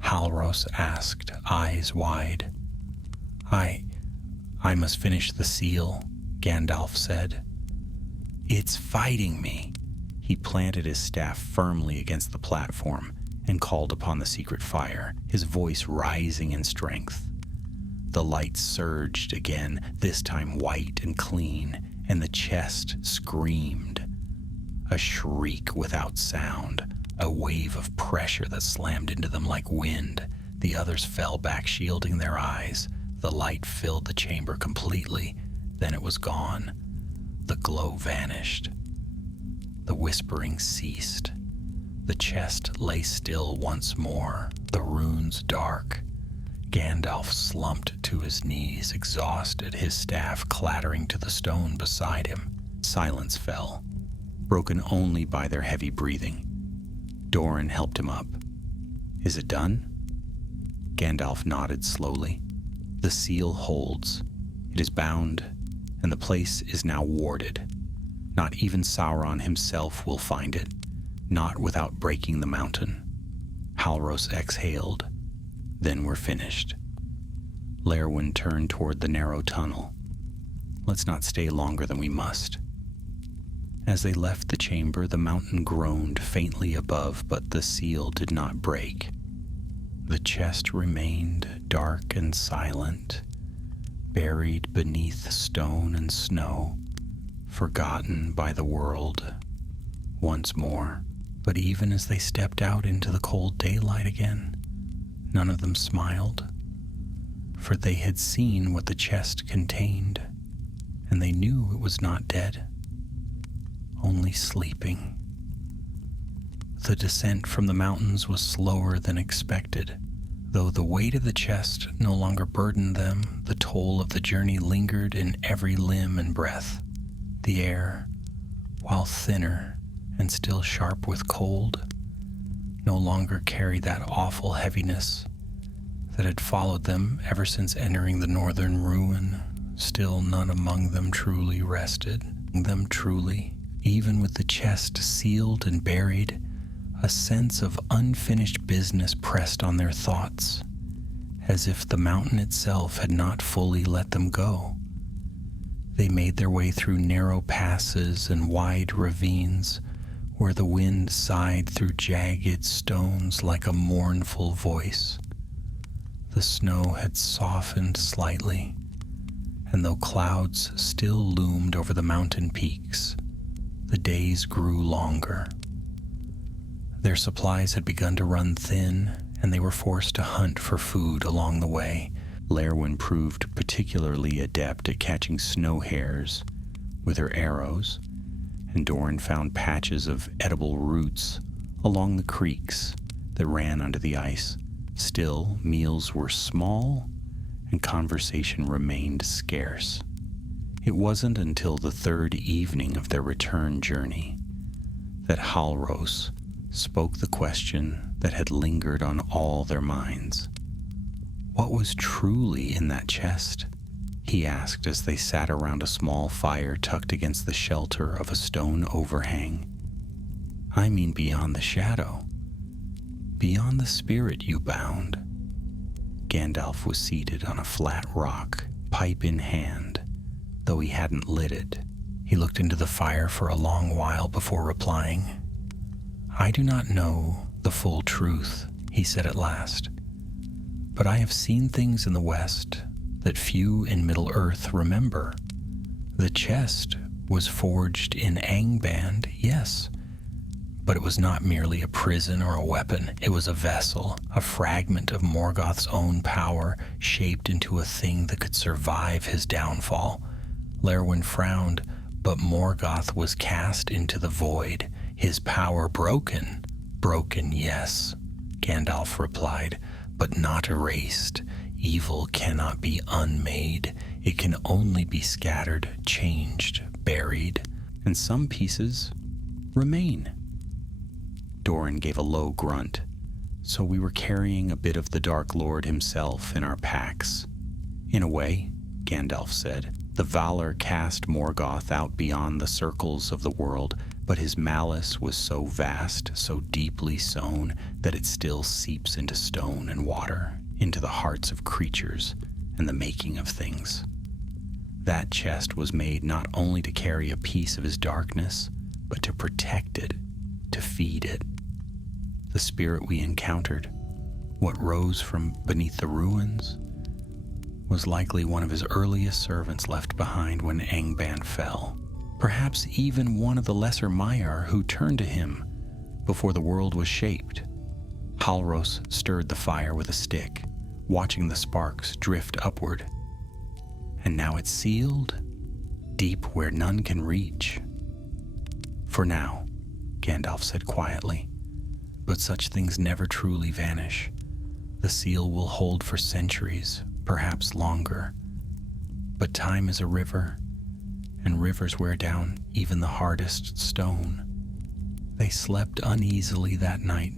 Halros asked, eyes wide. I must finish the seal," Gandalf said. "It's fighting me." He planted his staff firmly against the platform and called upon the secret fire, his voice rising in strength. The light surged again, this time white and clean, and the chest screamed. A shriek without sound, a wave of pressure that slammed into them like wind. The others fell back, shielding their eyes. The light filled the chamber completely, then it was gone. The glow vanished. The whispering ceased. The chest lay still once more, the runes dark. Gandalf slumped to his knees, exhausted, his staff clattering to the stone beside him. Silence fell, broken only by their heavy breathing. Doran helped him up. "Is it done?" Gandalf nodded slowly. "The seal holds. It is bound, and the place is now warded. Not even Sauron himself will find it, not without breaking the mountain." Halros exhaled. "Then we're finished." Lerwin turned toward the narrow tunnel. "Let's not stay longer than we must." As they left the chamber, the mountain groaned faintly above, but the seal did not break. The chest remained dark and silent, buried beneath stone and snow, forgotten by the world once more. But even as they stepped out into the cold daylight again, none of them smiled, for they had seen what the chest contained, and they knew it was not dead, only sleeping. The descent from the mountains was slower than expected. Though the weight of the chest no longer burdened them, the toll of the journey lingered in every limb and breath. The air, while thinner and still sharp with cold, no longer carried that awful heaviness that had followed them ever since entering the northern ruin. Still none among them truly rested. Even with the chest sealed and buried, a sense of unfinished business pressed on their thoughts, as if the mountain itself had not fully let them go. They made their way through narrow passes and wide ravines, where the wind sighed through jagged stones like a mournful voice. The snow had softened slightly, and though clouds still loomed over the mountain peaks, the days grew longer. Their supplies had begun to run thin, and they were forced to hunt for food along the way. Lerwin proved particularly adept at catching snow hares with her arrows, and Doran found patches of edible roots along the creeks that ran under the ice. Still, meals were small, and conversation remained scarce. It wasn't until the third evening of their return journey that Halros spoke the question that had lingered on all their minds. What was truly in that chest? He asked as they sat around a small fire tucked against the shelter of a stone overhang. I mean beyond the shadow. Beyond the spirit you bound. Gandalf was seated on a flat rock, pipe in hand, though he hadn't lit it. He looked into the fire for a long while before replying. I do not know the full truth, he said at last, but I have seen things in the West that few in Middle-earth remember. The chest was forged in Angband, yes, but it was not merely a prison or a weapon. It was a vessel, a fragment of Morgoth's own power, shaped into a thing that could survive his downfall. Lerwin frowned, but Morgoth was cast into the void, his power broken. Broken, yes, Gandalf replied, but not erased. Evil cannot be unmade. It can only be scattered, changed, buried, and some pieces remain. Doran gave a low grunt. So we were carrying a bit of the Dark Lord himself in our packs. In a way, Gandalf said, the Valar cast Morgoth out beyond the circles of the world, but his malice was so vast, so deeply sown, that it still seeps into stone and water, into the hearts of creatures and the making of things. That chest was made not only to carry a piece of his darkness, but to protect it, to feed it. The spirit we encountered, what rose from beneath the ruins, was likely one of his earliest servants left behind when Angband fell. Perhaps even one of the lesser Maiar who turned to him before the world was shaped. Halros stirred the fire with a stick, watching the sparks drift upward. And now it's sealed, deep where none can reach. For now, Gandalf said quietly, but such things never truly vanish. The seal will hold for centuries, perhaps longer. But time is a river, and rivers wear down even the hardest stone. They slept uneasily that night,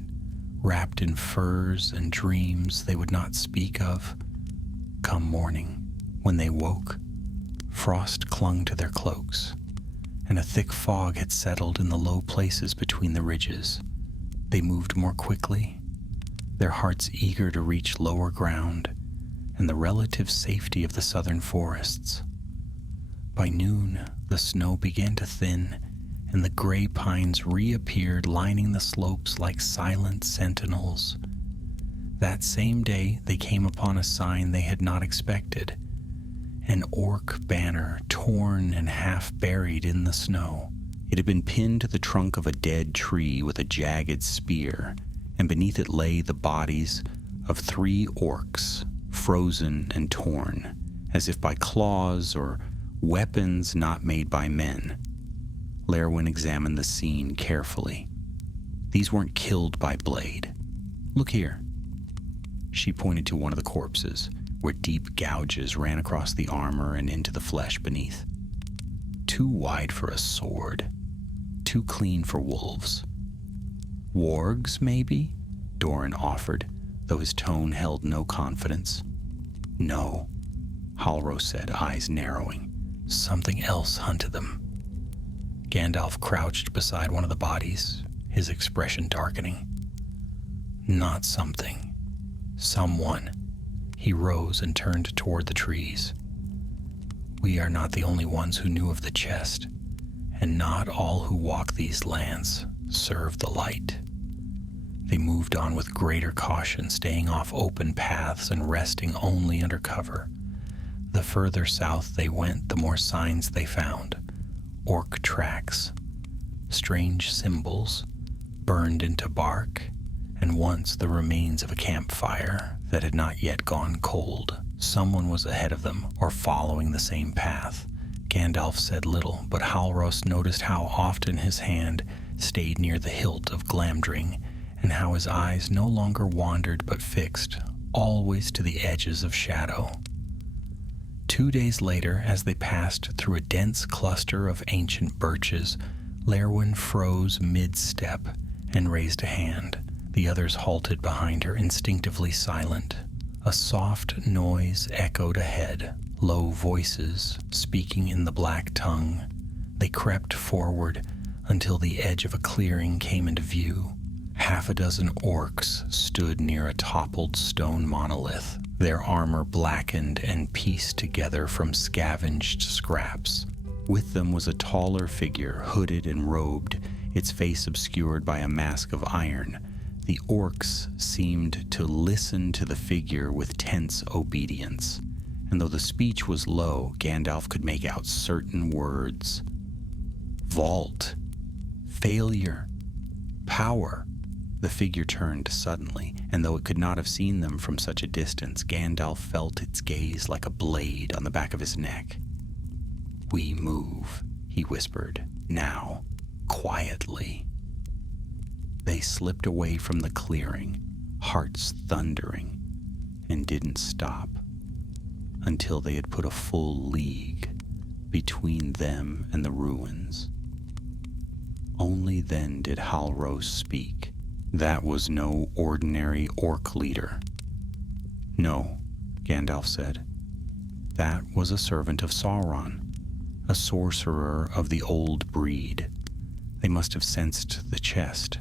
wrapped in furs and dreams they would not speak of. Come morning, when they woke, frost clung to their cloaks, and a thick fog had settled in the low places between the ridges. They moved more quickly, their hearts eager to reach lower ground and the relative safety of the southern forests. By noon, the snow began to thin, and the gray pines reappeared, lining the slopes like silent sentinels. That same day, they came upon a sign they had not expected, an orc banner torn and half buried in the snow. It had been pinned to the trunk of a dead tree with a jagged spear, and beneath it lay the bodies of 3 orcs, frozen and torn, as if by claws or weapons not made by men. Lerwin examined the scene carefully. These weren't killed by blade. Look here. She pointed to one of the corpses, where deep gouges ran across the armor and into the flesh beneath. Too wide for a sword, too clean for wolves. Wargs, maybe? Doran offered, though his tone held no confidence. No, Halros said, eyes narrowing. Something else hunted them. Gandalf crouched beside one of the bodies, his expression darkening. Not something. Someone. He rose and turned toward the trees. We are not the only ones who knew of the chest, and not all who walk these lands serve the light. They moved on with greater caution, staying off open paths and resting only under cover. The further south they went, the more signs they found. Orc tracks, strange symbols burned into bark, and once the remains of a campfire that had not yet gone cold. Someone was ahead of them or following the same path. Gandalf said little, but Halros noticed how often his hand stayed near the hilt of Glamdring, and how his eyes no longer wandered but fixed, always to the edges of shadow. 2 days later, as they passed through a dense cluster of ancient birches, Lerwin froze mid-step and raised a hand. The others halted behind her, instinctively silent. A soft noise echoed ahead, low voices speaking in the black tongue. They crept forward until the edge of a clearing came into view. 6 orcs stood near a toppled stone monolith, their armor blackened and pieced together from scavenged scraps. With them was a taller figure, hooded and robed, its face obscured by a mask of iron. The orcs seemed to listen to the figure with tense obedience, and though the speech was low, Gandalf could make out certain words. Vault, failure, power. The figure turned suddenly, and though it could not have seen them from such a distance, Gandalf felt its gaze like a blade on the back of his neck. "We move," he whispered, "now, quietly." They slipped away from the clearing, hearts thundering, and didn't stop until they had put a full league between them and the ruins. Only then did Halros speak. That was no ordinary orc leader. "No," Gandalf said. "That was a servant of Sauron, a sorcerer of the old breed. They must have sensed the chest.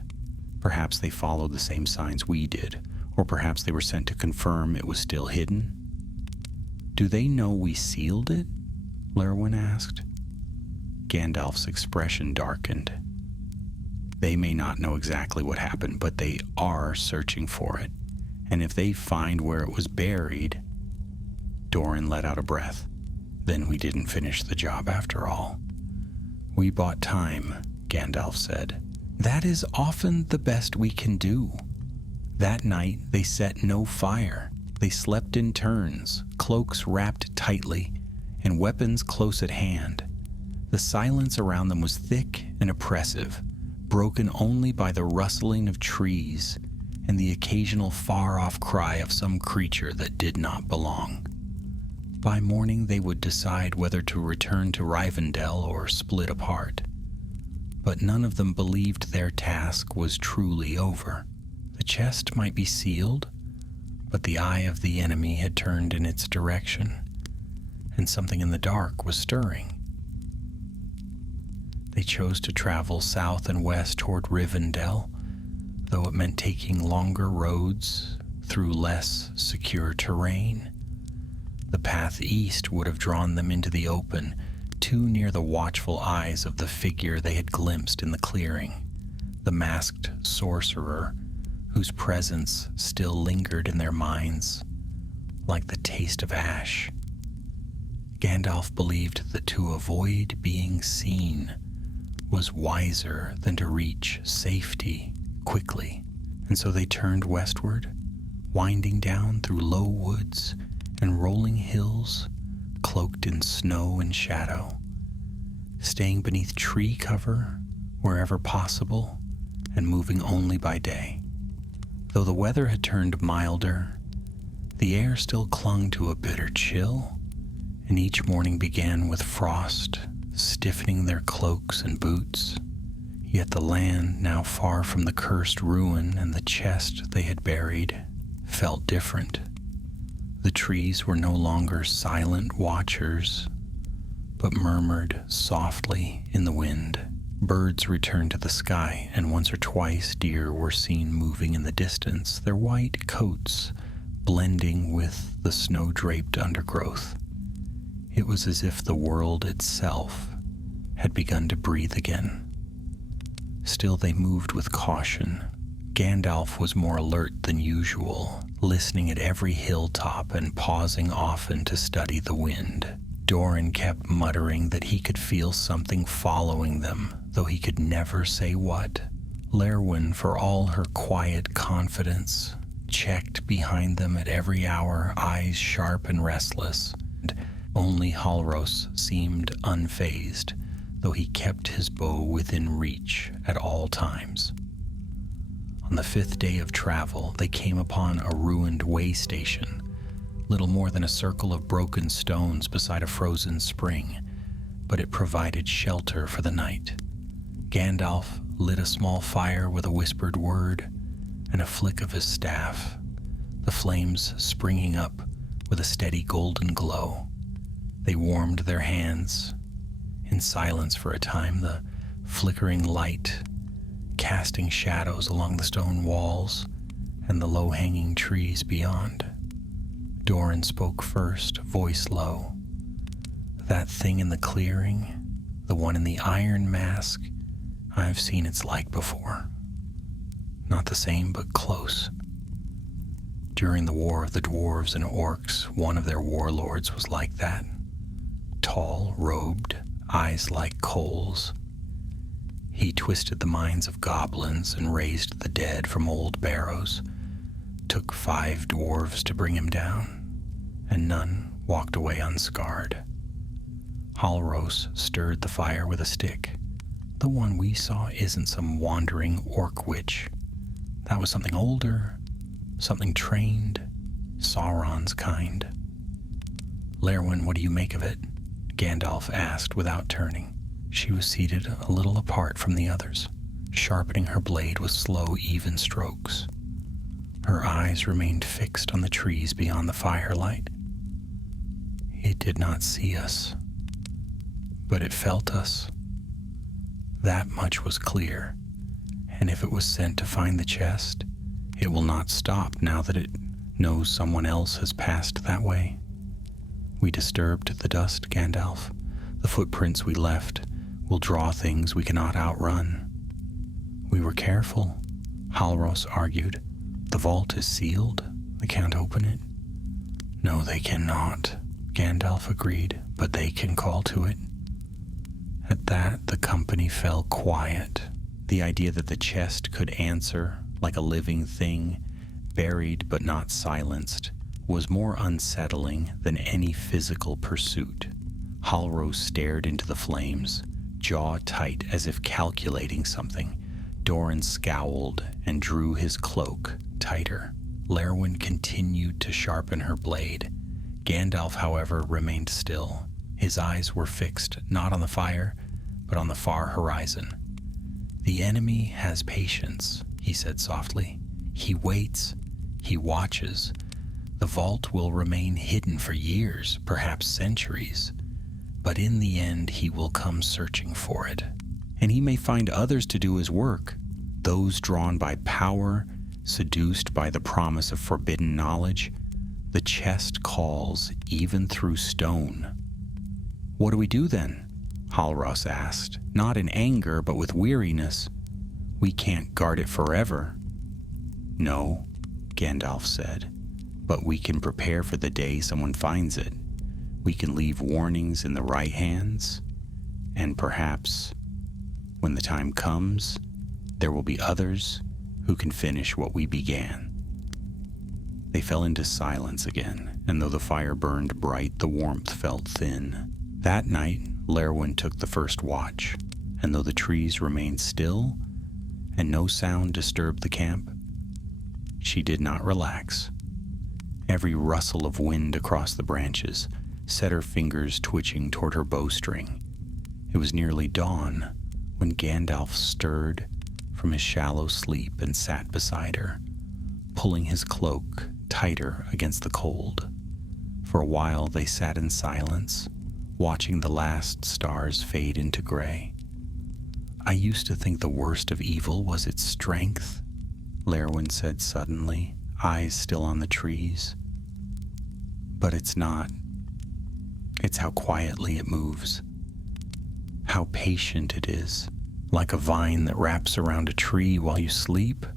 Perhaps they followed the same signs we did, or perhaps they were sent to confirm it was still hidden." "Do they know we sealed it?" Lerwin asked. Gandalf's expression darkened. "They may not know exactly what happened, but they are searching for it. And if they find where it was buried..." Doran let out a breath. "Then we didn't finish the job after all." "We bought time," Gandalf said. "That is often the best we can do." That night, they set no fire. They slept in turns, cloaks wrapped tightly, and weapons close at hand. The silence around them was thick and oppressive, broken only by the rustling of trees and the occasional far-off cry of some creature that did not belong. By morning, they would decide whether to return to Rivendell or split apart. But none of them believed their task was truly over. The chest might be sealed, but the eye of the enemy had turned in its direction, and something in the dark was stirring. They chose to travel south and west toward Rivendell, though it meant taking longer roads through less secure terrain. The path east would have drawn them into the open, too near the watchful eyes of the figure they had glimpsed in the clearing, the masked sorcerer whose presence still lingered in their minds, like the taste of ash. Gandalf believed that to avoid being seen was wiser than to reach safety quickly, and so they turned westward, winding down through low woods and rolling hills cloaked in snow and shadow, staying beneath tree cover wherever possible and moving only by day. Though the weather had turned milder, the air still clung to a bitter chill, and each morning began with frost stiffening their cloaks and boots. Yet the land, now far from the cursed ruin and the chest they had buried, felt different. The trees were no longer silent watchers, but murmured softly in the wind. Birds returned to the sky, and once or twice deer were seen moving in the distance, their white coats blending with the snow-draped undergrowth. It was as if the world itself had begun to breathe again. Still they moved with caution, Gandalf was more alert than usual, listening at every hilltop and pausing often to study the wind. Doran kept muttering that he could feel something following them, though he could never say what. Lerwin, for all her quiet confidence, checked behind them at every hour, eyes sharp and restless, and only Halros seemed unfazed, though he kept his bow within reach at all times. On the 5th day of travel, they came upon a ruined way station, little more than a circle of broken stones beside a frozen spring, but it provided shelter for the night. Gandalf lit a small fire with a whispered word and a flick of his staff, the flames springing up with a steady golden glow. They warmed their hands in silence for a time, the flickering light casting shadows along the stone walls and the low-hanging trees beyond. Doran spoke first, voice low. "That thing in the clearing, the one in the iron mask, I've seen its like before. Not the same, but close. During the War of the Dwarves and Orcs, one of their warlords was like that. Tall, robed, eyes like coals. He twisted the minds of goblins and raised the dead from old barrows. Took 5 dwarves to bring him down, and none walked away unscarred. Halros stirred the fire with a stick. The one we saw isn't some wandering orc witch. That was something older, something trained, Sauron's kind." "Lerwin, what do you make of it?" Gandalf asked without turning. She was seated a little apart from the others, sharpening her blade with slow, even strokes. Her eyes remained fixed on the trees beyond the firelight. "It did not see us, but it felt us. That much was clear, and if it was sent to find the chest, it will not stop now that it knows someone else has passed that way. We disturbed the dust, Gandalf. The footprints we left will draw things we cannot outrun." "We were careful," Halros argued. "The vault is sealed. They can't open it." "No, they cannot," Gandalf agreed, "but they can call to it." At that, the company fell quiet. The idea that the chest could answer like a living thing, buried but not silenced, was more unsettling than any physical pursuit. Halros stared into the flames, jaw tight as if calculating something. Doran scowled and drew his cloak tighter. Lerwin continued to sharpen her blade. Gandalf, however, remained still. His eyes were fixed not on the fire, but on the far horizon. "The enemy has patience," he said softly. "He waits. He watches. The vault will remain hidden for years, perhaps centuries. But in the end, he will come searching for it. And he may find others to do his work, those drawn by power, seduced by the promise of forbidden knowledge. The chest calls even through stone." "What do we do then?" Halros asked, not in anger, but with weariness. "We can't guard it forever." "No," Gandalf said, "but we can prepare for the day someone finds it. We can leave warnings in the right hands, and perhaps, when the time comes, there will be others who can finish what we began." They fell into silence again, and though the fire burned bright, the warmth felt thin. That night, Lerwin took the first watch, and though the trees remained still and no sound disturbed the camp, she did not relax. Every rustle of wind across the branches set her fingers twitching toward her bowstring. It was nearly dawn when Gandalf stirred from his shallow sleep and sat beside her, pulling his cloak tighter against the cold. For a while they sat in silence, watching the last stars fade into gray. "I used to think the worst of evil was its strength," Lerwin said suddenly, eyes still on the trees. "But it's not. It's how quietly it moves. How patient it is, like a vine that wraps around a tree while you sleep.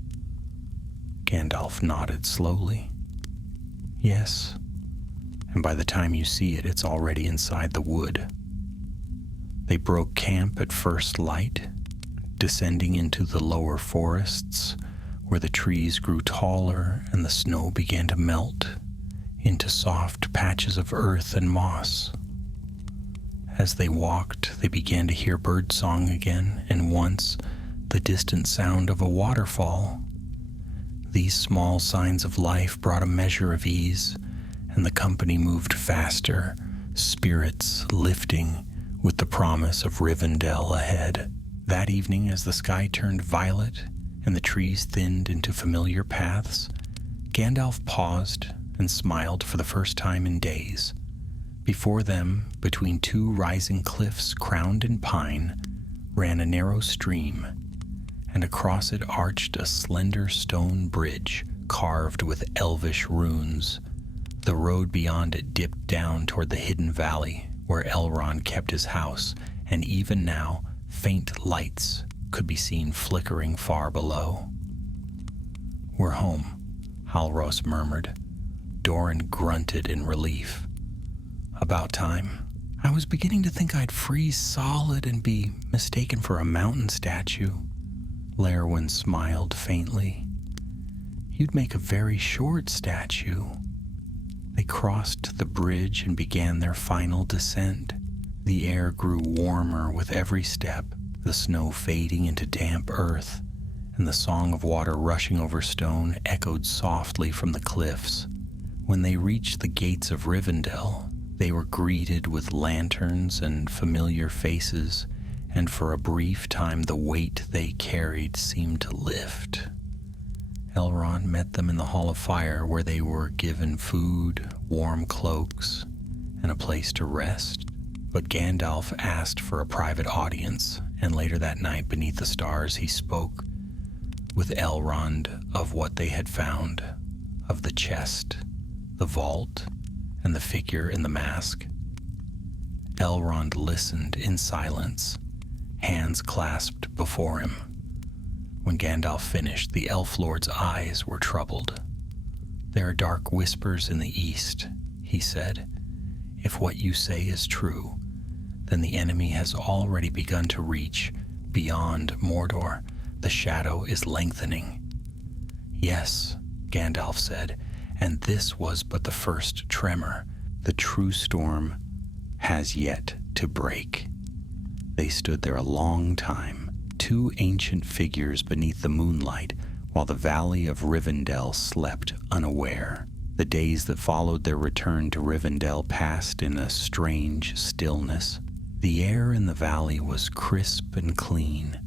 Gandalf nodded slowly. Yes, and by the time you see it, it's already inside the wood. They broke camp at first light, descending into the lower forests, where the trees grew taller and the snow began to melt into soft patches of earth and moss. As they walked, they began to hear birdsong again, and once the distant sound of a waterfall. These small signs of life brought a measure of ease, and the company moved faster, spirits lifting with the promise of Rivendell ahead. That evening, as the sky turned violet and the trees thinned into familiar paths, Gandalf paused and smiled for the first time in days. Before them, between two rising cliffs crowned in pine, ran a narrow stream, and across it arched a slender stone bridge carved with elvish runes. The road beyond it dipped down toward the hidden valley where Elrond kept his house, and even now, faint lights could be seen flickering far below. "We're home," Halros murmured. Doran grunted in relief. "About time. I was beginning to think I'd freeze solid and be mistaken for a mountain statue." Lerwin smiled faintly. "You'd make a very short statue." They crossed the bridge and began their final descent. The air grew warmer with every step, the snow fading into damp earth, and the song of water rushing over stone echoed softly from the cliffs. When they reached the gates of Rivendell, they were greeted with lanterns and familiar faces, and for a brief time the weight they carried seemed to lift. Elrond met them in the Hall of Fire, where they were given food, warm cloaks, and a place to rest. But Gandalf asked for a private audience, and later that night beneath the stars he spoke with Elrond of what they had found, of the chest, the vault, and the figure in the mask. Elrond listened in silence, hands clasped before him. When Gandalf finished, the Elf Lord's eyes were troubled. "There are dark whispers in the east," he said. "If what you say is true, then the enemy has already begun to reach beyond Mordor. The shadow is lengthening." "Yes," Gandalf said, "and this was but the first tremor. The true storm has yet to break." They stood there a long time, two ancient figures beneath the moonlight, while the valley of Rivendell slept unaware. The days that followed their return to Rivendell passed in a strange stillness. The air in the valley was crisp and clean.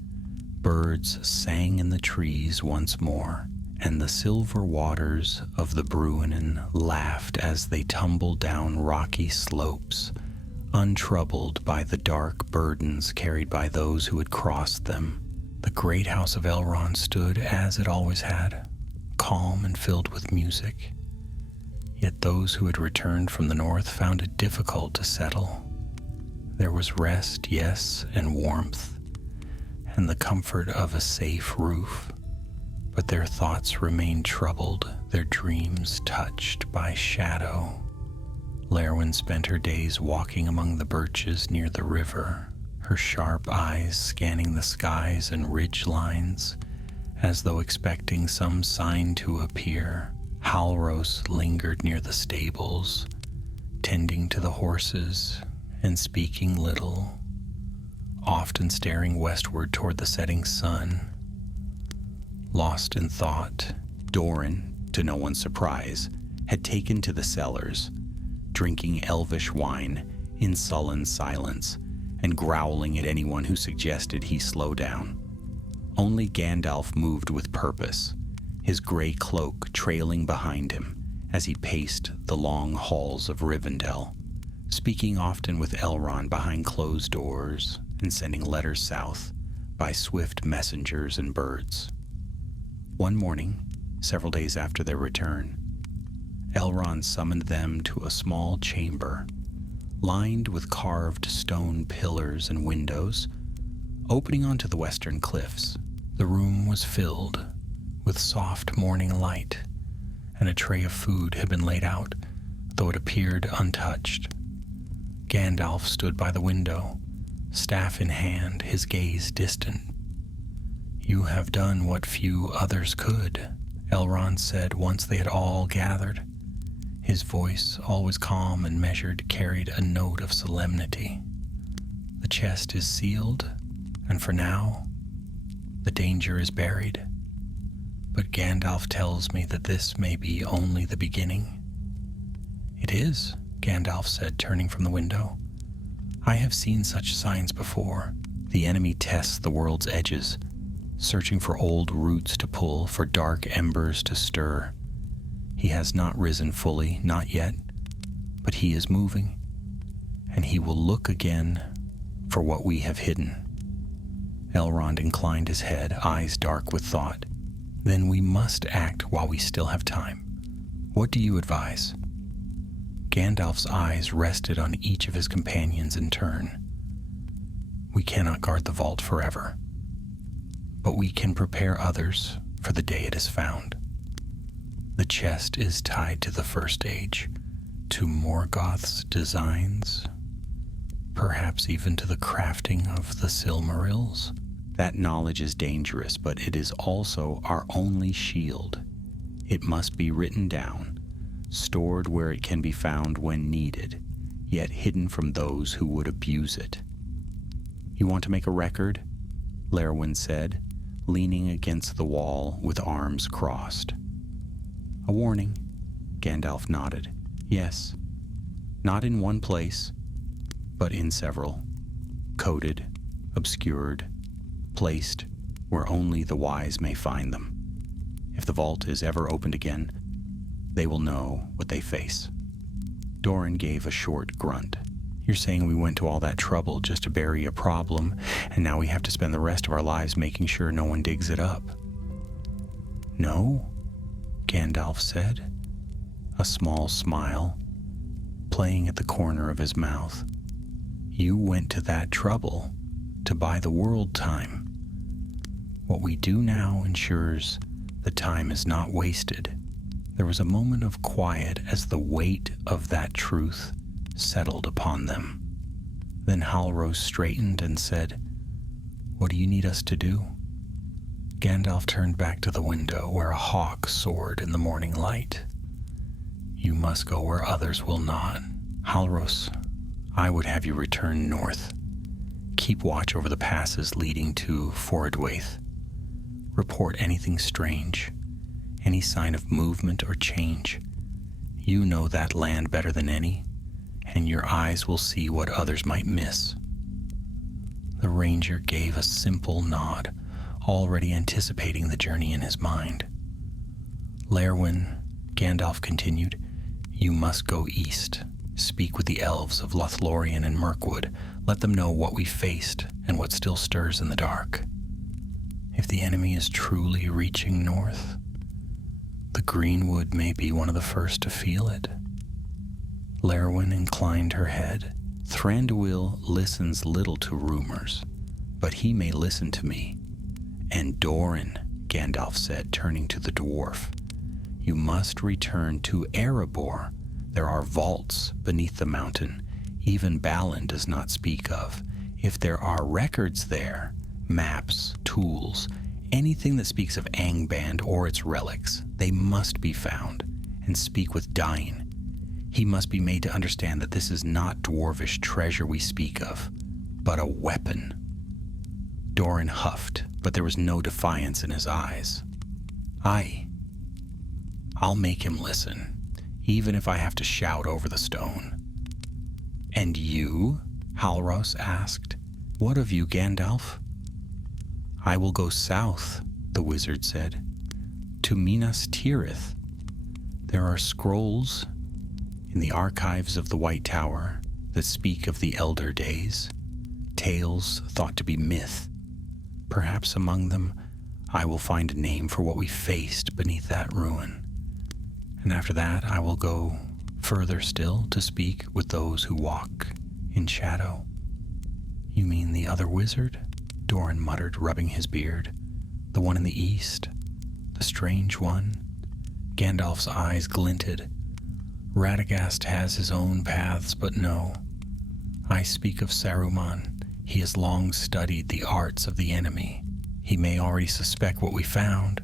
Birds sang in the trees once more, and the silver waters of the Bruinen laughed as they tumbled down rocky slopes, untroubled by the dark burdens carried by those who had crossed them. The great house of Elrond stood as it always had, calm and filled with music. Yet those who had returned from the north found it difficult to settle. There was rest, yes, and warmth, and the comfort of a safe roof, but their thoughts remained troubled, their dreams touched by shadow. Lerwin spent her days walking among the birches near the river, her sharp eyes scanning the skies and ridge lines, as though expecting some sign to appear. Halros lingered near the stables, tending to the horses and speaking little, often staring westward toward the setting sun. Lost in thought, Doran, to no one's surprise, had taken to the cellars, drinking elvish wine in sullen silence and growling at anyone who suggested he slow down. Only Gandalf moved with purpose, his gray cloak trailing behind him as he paced the long halls of Rivendell, speaking often with Elrond behind closed doors and sending letters south by swift messengers and birds. One morning, several days after their return, Elrond summoned them to a small chamber, lined with carved stone pillars and windows, opening onto the western cliffs. The room was filled with soft morning light, and a tray of food had been laid out, though it appeared untouched. Gandalf stood by the window, staff in hand, his gaze distant. "You have done what few others could," Elrond said once they had all gathered. His voice, always calm and measured, carried a note of solemnity. "The chest is sealed, and for now, the danger is buried. But Gandalf tells me that this may be only the beginning." "It is," Gandalf said, turning from the window. "I have seen such signs before. The enemy tests the world's edges, searching for old roots to pull, for dark embers to stir. He has not risen fully, not yet, but he is moving, and he will look again for what we have hidden." Elrond inclined his head, eyes dark with thought. "Then we must act while we still have time. What do you advise?" Gandalf's eyes rested on each of his companions in turn. "We cannot guard the vault forever, but we can prepare others for the day it is found. The chest is tied to the First Age, to Morgoth's designs, perhaps even to the crafting of the Silmarils. That knowledge is dangerous, but it is also our only shield. It must be written down, stored where it can be found when needed, yet hidden from those who would abuse it." "You want to make a record?" Lerwin said, leaning against the wall with arms crossed. "A warning," Gandalf nodded. "Yes, not in one place, but in several, coded, obscured, placed where only the wise may find them. If the vault is ever opened again, they will know what they face." Doran gave a short grunt. "You're saying we went to all that trouble just to bury a problem, and now we have to spend the rest of our lives making sure no one digs it up?" "No," Gandalf said, a small smile playing at the corner of his mouth. "You went to that trouble to buy the world time. What we do now ensures the time is not wasted." There was a moment of quiet as the weight of that truth settled upon them. Then Halros straightened and said, "What do you need us to do?" Gandalf turned back to the window where a hawk soared in the morning light. "You must go where others will not. Halros, I would have you return north. Keep watch over the passes leading to Forodwaith. Report anything strange, any sign of movement or change. You know that land better than any, and your eyes will see what others might miss." The ranger gave a simple nod, already anticipating the journey in his mind. "Lerwin," Gandalf continued, "you must go east. Speak with the elves of Lothlorien and Mirkwood. Let them know what we faced and what still stirs in the dark. If the enemy is truly reaching north, the Greenwood may be one of the first to feel it." Lerwin inclined her head. "Thranduil listens little to rumors, but he may listen to me. And Doran," Gandalf said, turning to the dwarf, "you must return to Erebor. There are vaults beneath the mountain even Balin does not speak of. If there are records there, maps, tools, anything that speaks of Angband or its relics, they must be found, and speak with Dain. He must be made to understand that this is not dwarvish treasure we speak of, but a weapon." Doran huffed, but there was no defiance in his eyes. I'll make him listen, even if I have to shout over the stone." "And you?" Halros asked. "What of you, Gandalf?" "I will go south," the wizard said, "to Minas Tirith. There are scrolls in the archives of the White Tower that speak of the elder days, tales thought to be myth. Perhaps among them I will find a name for what we faced beneath that ruin. And after that I will go further still to speak with those who walk in shadow." "You mean the other wizard?" Doran muttered, rubbing his beard. "The one in the east, the strange one?" Gandalf's eyes glinted. "Radagast has his own paths, but no. I speak of Saruman. He has long studied the arts of the enemy. He may already suspect what we found,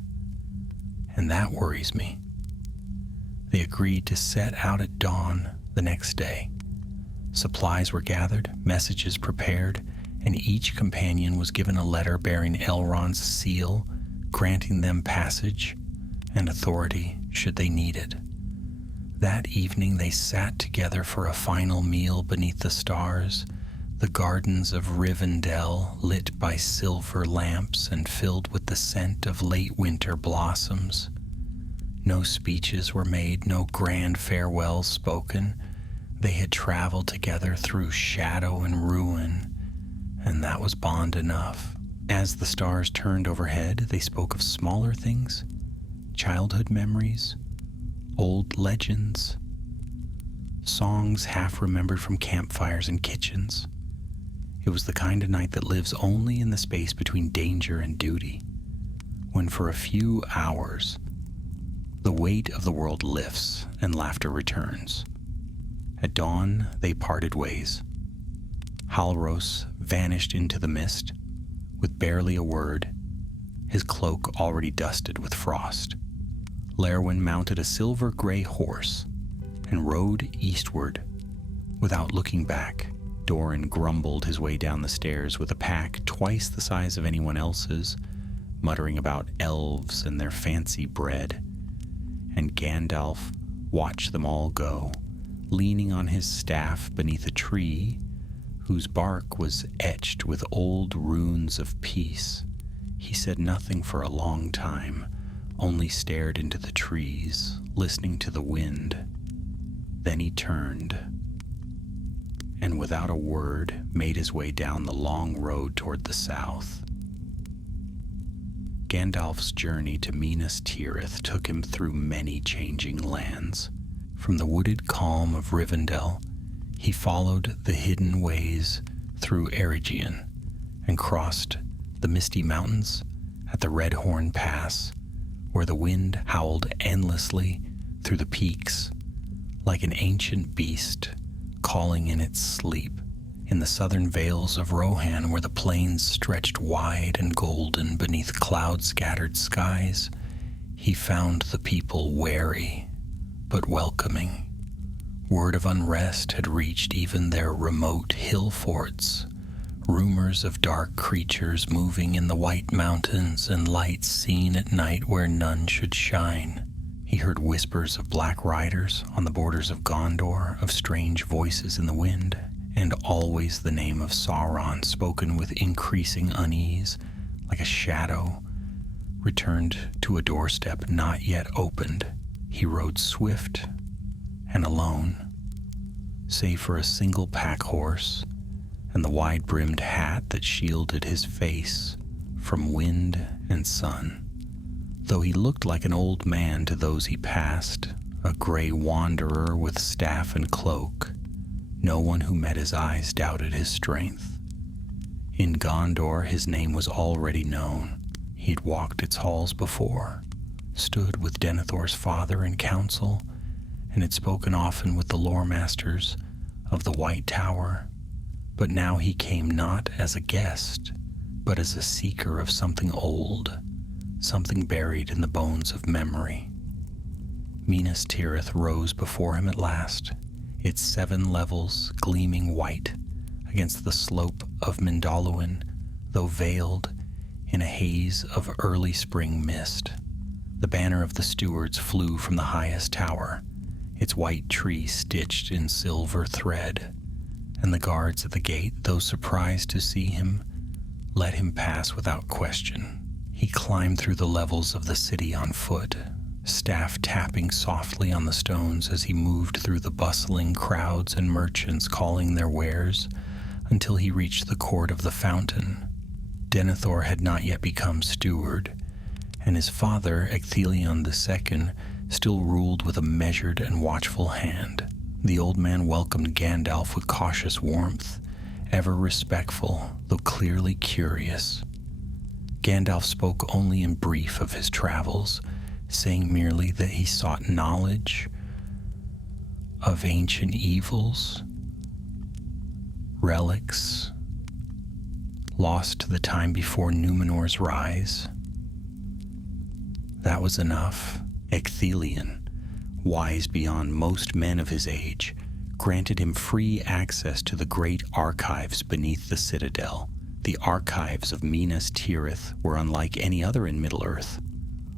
and that worries me." They agreed to set out at dawn the next day. Supplies were gathered, messages prepared, and each companion was given a letter bearing Elrond's seal, granting them passage and authority should they need it. That evening they sat together for a final meal beneath the stars, the gardens of Rivendell lit by silver lamps and filled with the scent of late winter blossoms. No speeches were made, no grand farewells spoken. They had traveled together through shadow and ruin, and that was bond enough. As the stars turned overhead, they spoke of smaller things, childhood memories, old legends, songs half remembered from campfires and kitchens. It was the kind of night that lives only in the space between danger and duty, when for a few hours the weight of the world lifts and laughter returns. At dawn, they parted ways. Halros vanished into the mist with barely a word, his cloak already dusted with frost. Lerwin mounted a silver-gray horse and rode eastward without looking back. Doran grumbled his way down the stairs with a pack twice the size of anyone else's, muttering about elves and their fancy bread. And Gandalf watched them all go, leaning on his staff beneath a tree whose bark was etched with old runes of peace. He said nothing for a long time, only stared into the trees, listening to the wind. Then he turned, and without a word made his way down the long road toward the south. Gandalf's journey to Minas Tirith took him through many changing lands. From the wooded calm of Rivendell, he followed the hidden ways through Eregion and crossed the misty mountains at the Redhorn Pass, where the wind howled endlessly through the peaks like an ancient beast calling in its sleep. In the southern vales of Rohan, where the plains stretched wide and golden beneath cloud-scattered skies, he found the people wary but welcoming. Word of unrest had reached even their remote hill forts, rumors of dark creatures moving in the white mountains and lights seen at night where none should shine. He heard whispers of black riders on the borders of Gondor, of strange voices in the wind, and always the name of Sauron spoken with increasing unease, like a shadow returned to a doorstep not yet opened. He rode swift and alone, save for a single pack horse and the wide-brimmed hat that shielded his face from wind and sun. Though he looked like an old man to those he passed, a gray wanderer with staff and cloak, no one who met his eyes doubted his strength. In Gondor, his name was already known. He'd walked its halls before, stood with Denethor's father in council, and had spoken often with the lore masters of the White Tower. But now he came not as a guest, but as a seeker of something old, something buried in the bones of memory. Minas Tirith rose before him at last, its 7 levels gleaming white against the slope of Mindalluin, though veiled in a haze of early spring mist. The banner of the stewards flew from the highest tower, its white tree stitched in silver thread, and the guards at the gate, though surprised to see him, let him pass without question. He climbed through the levels of the city on foot, staff tapping softly on the stones as he moved through the bustling crowds and merchants calling their wares, until he reached the court of the fountain. Denethor had not yet become steward, and his father, Ecthelion II, still ruled with a measured and watchful hand. The old man welcomed Gandalf with cautious warmth, ever respectful, though clearly curious. Gandalf spoke only in brief of his travels, saying merely that he sought knowledge of ancient evils, relics, lost to the time before Numenor's rise. That was enough. Ecthelion, wise beyond most men of his age, granted him free access to the great archives beneath the citadel. The archives of Minas Tirith were unlike any other in Middle-earth.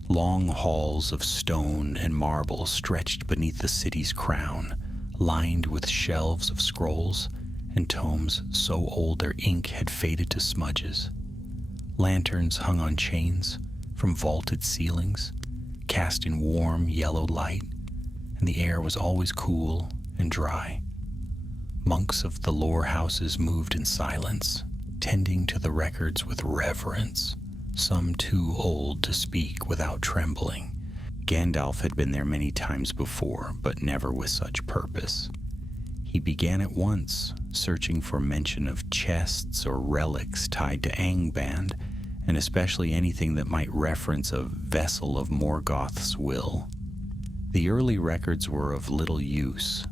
Long halls of stone and marble stretched beneath the city's crown, lined with shelves of scrolls and tomes so old their ink had faded to smudges. Lanterns hung on chains from vaulted ceilings, cast in warm yellow light, and the air was always cool and dry. Monks of the lore houses moved in silence, tending to the records with reverence, some too old to speak without trembling. Gandalf had been there many times before, but never with such purpose. He began at once, searching for mention of chests or relics tied to Angband, and especially anything that might reference a vessel of Morgoth's will. The early records were of little use.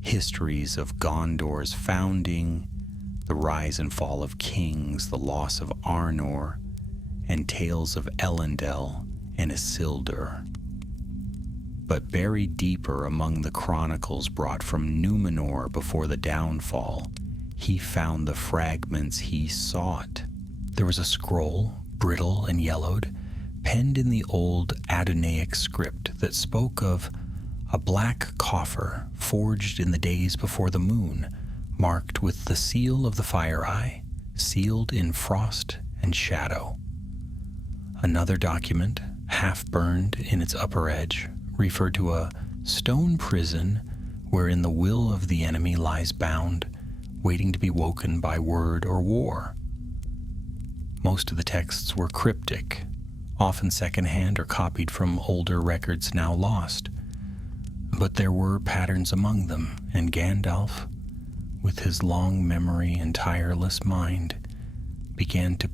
Histories of Gondor's founding, the rise and fall of kings, the loss of Arnor, and tales of Elendil and Isildur. But buried deeper among the chronicles brought from Numenor before the downfall, he found the fragments he sought. There was a scroll, brittle and yellowed, penned in the old Adonaic script that spoke of a black coffer forged in the days before the moon, marked with the seal of the Fire Eye, sealed in frost and shadow. Another document, half-burned in its upper edge, referred to a stone prison wherein the will of the enemy lies bound, waiting to be woken by word or war. Most of the texts were cryptic, often secondhand or copied from older records now lost. But there were patterns among them, and Gandalf, with his long memory and tireless mind, began to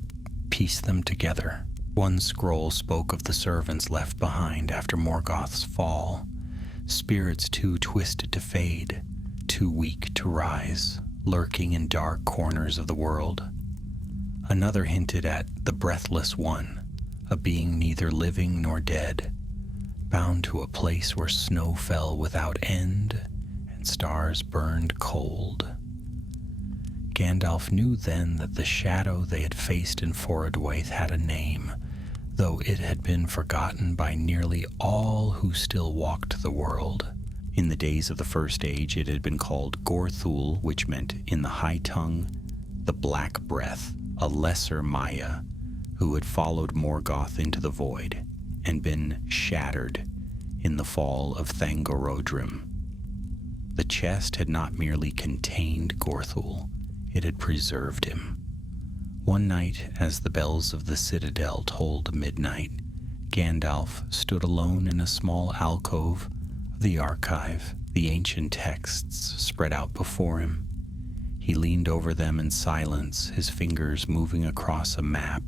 piece them together. One scroll spoke of the servants left behind after Morgoth's fall, spirits too twisted to fade, too weak to rise, lurking in dark corners of the world. Another hinted at the Breathless One, a being neither living nor dead, bound to a place where snow fell without end and stars burned cold. Gandalf knew then that the shadow they had faced in Forodwaith had a name, though it had been forgotten by nearly all who still walked the world. In the days of the First Age, it had been called Gorthul, which meant, in the High Tongue, the Black Breath, a lesser Maya who had followed Morgoth into the void and been shattered in the fall of Thangorodrim. The chest had not merely contained Gorthul, it had preserved him. One night, as the bells of the citadel tolled midnight, Gandalf stood alone in a small alcove of the archive, the ancient texts spread out before him. He leaned over them in silence, his fingers moving across a map,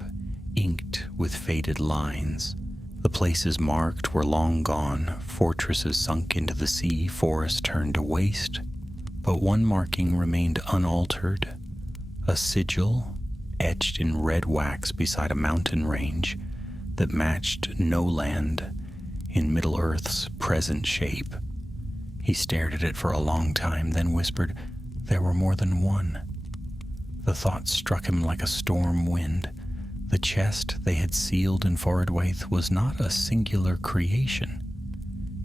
inked with faded lines. The places marked were long gone, fortresses sunk into the sea, forests turned to waste. But one marking remained unaltered, a sigil etched in red wax beside a mountain range that matched no land in Middle-earth's present shape. He stared at it for a long time, then whispered, "There were more than one." The thought struck him like a storm wind. The chest they had sealed in Forodwaith was not a singular creation.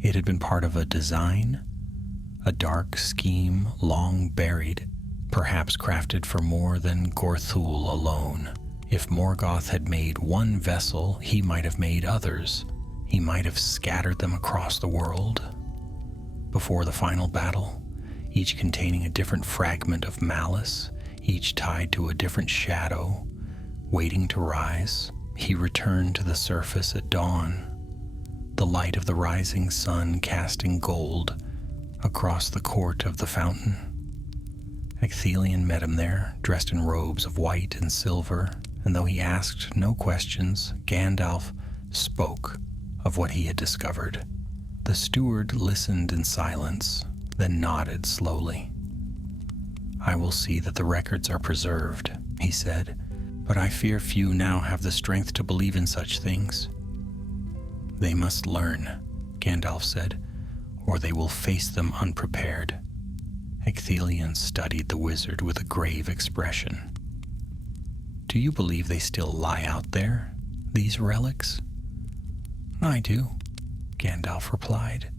It had been part of a design, a dark scheme long buried, perhaps crafted for more than Gorthul alone. If Morgoth had made one vessel, he might have made others. He might have scattered them across the world. Before the final battle, each containing a different fragment of malice, each tied to a different shadow, waiting to rise, he returned to the surface at dawn, the light of the rising sun casting gold across the court of the fountain. Ecthelion met him there, dressed in robes of white and silver, and though he asked no questions, Gandalf spoke of what he had discovered. The steward listened in silence, then nodded slowly. "I will see that the records are preserved," he said, "but I fear few now have the strength to believe in such things." "They must learn," Gandalf said, "or they will face them unprepared." Ecthelion studied the wizard with a grave expression. "Do you believe they still lie out there, these relics?" "I do," Gandalf replied,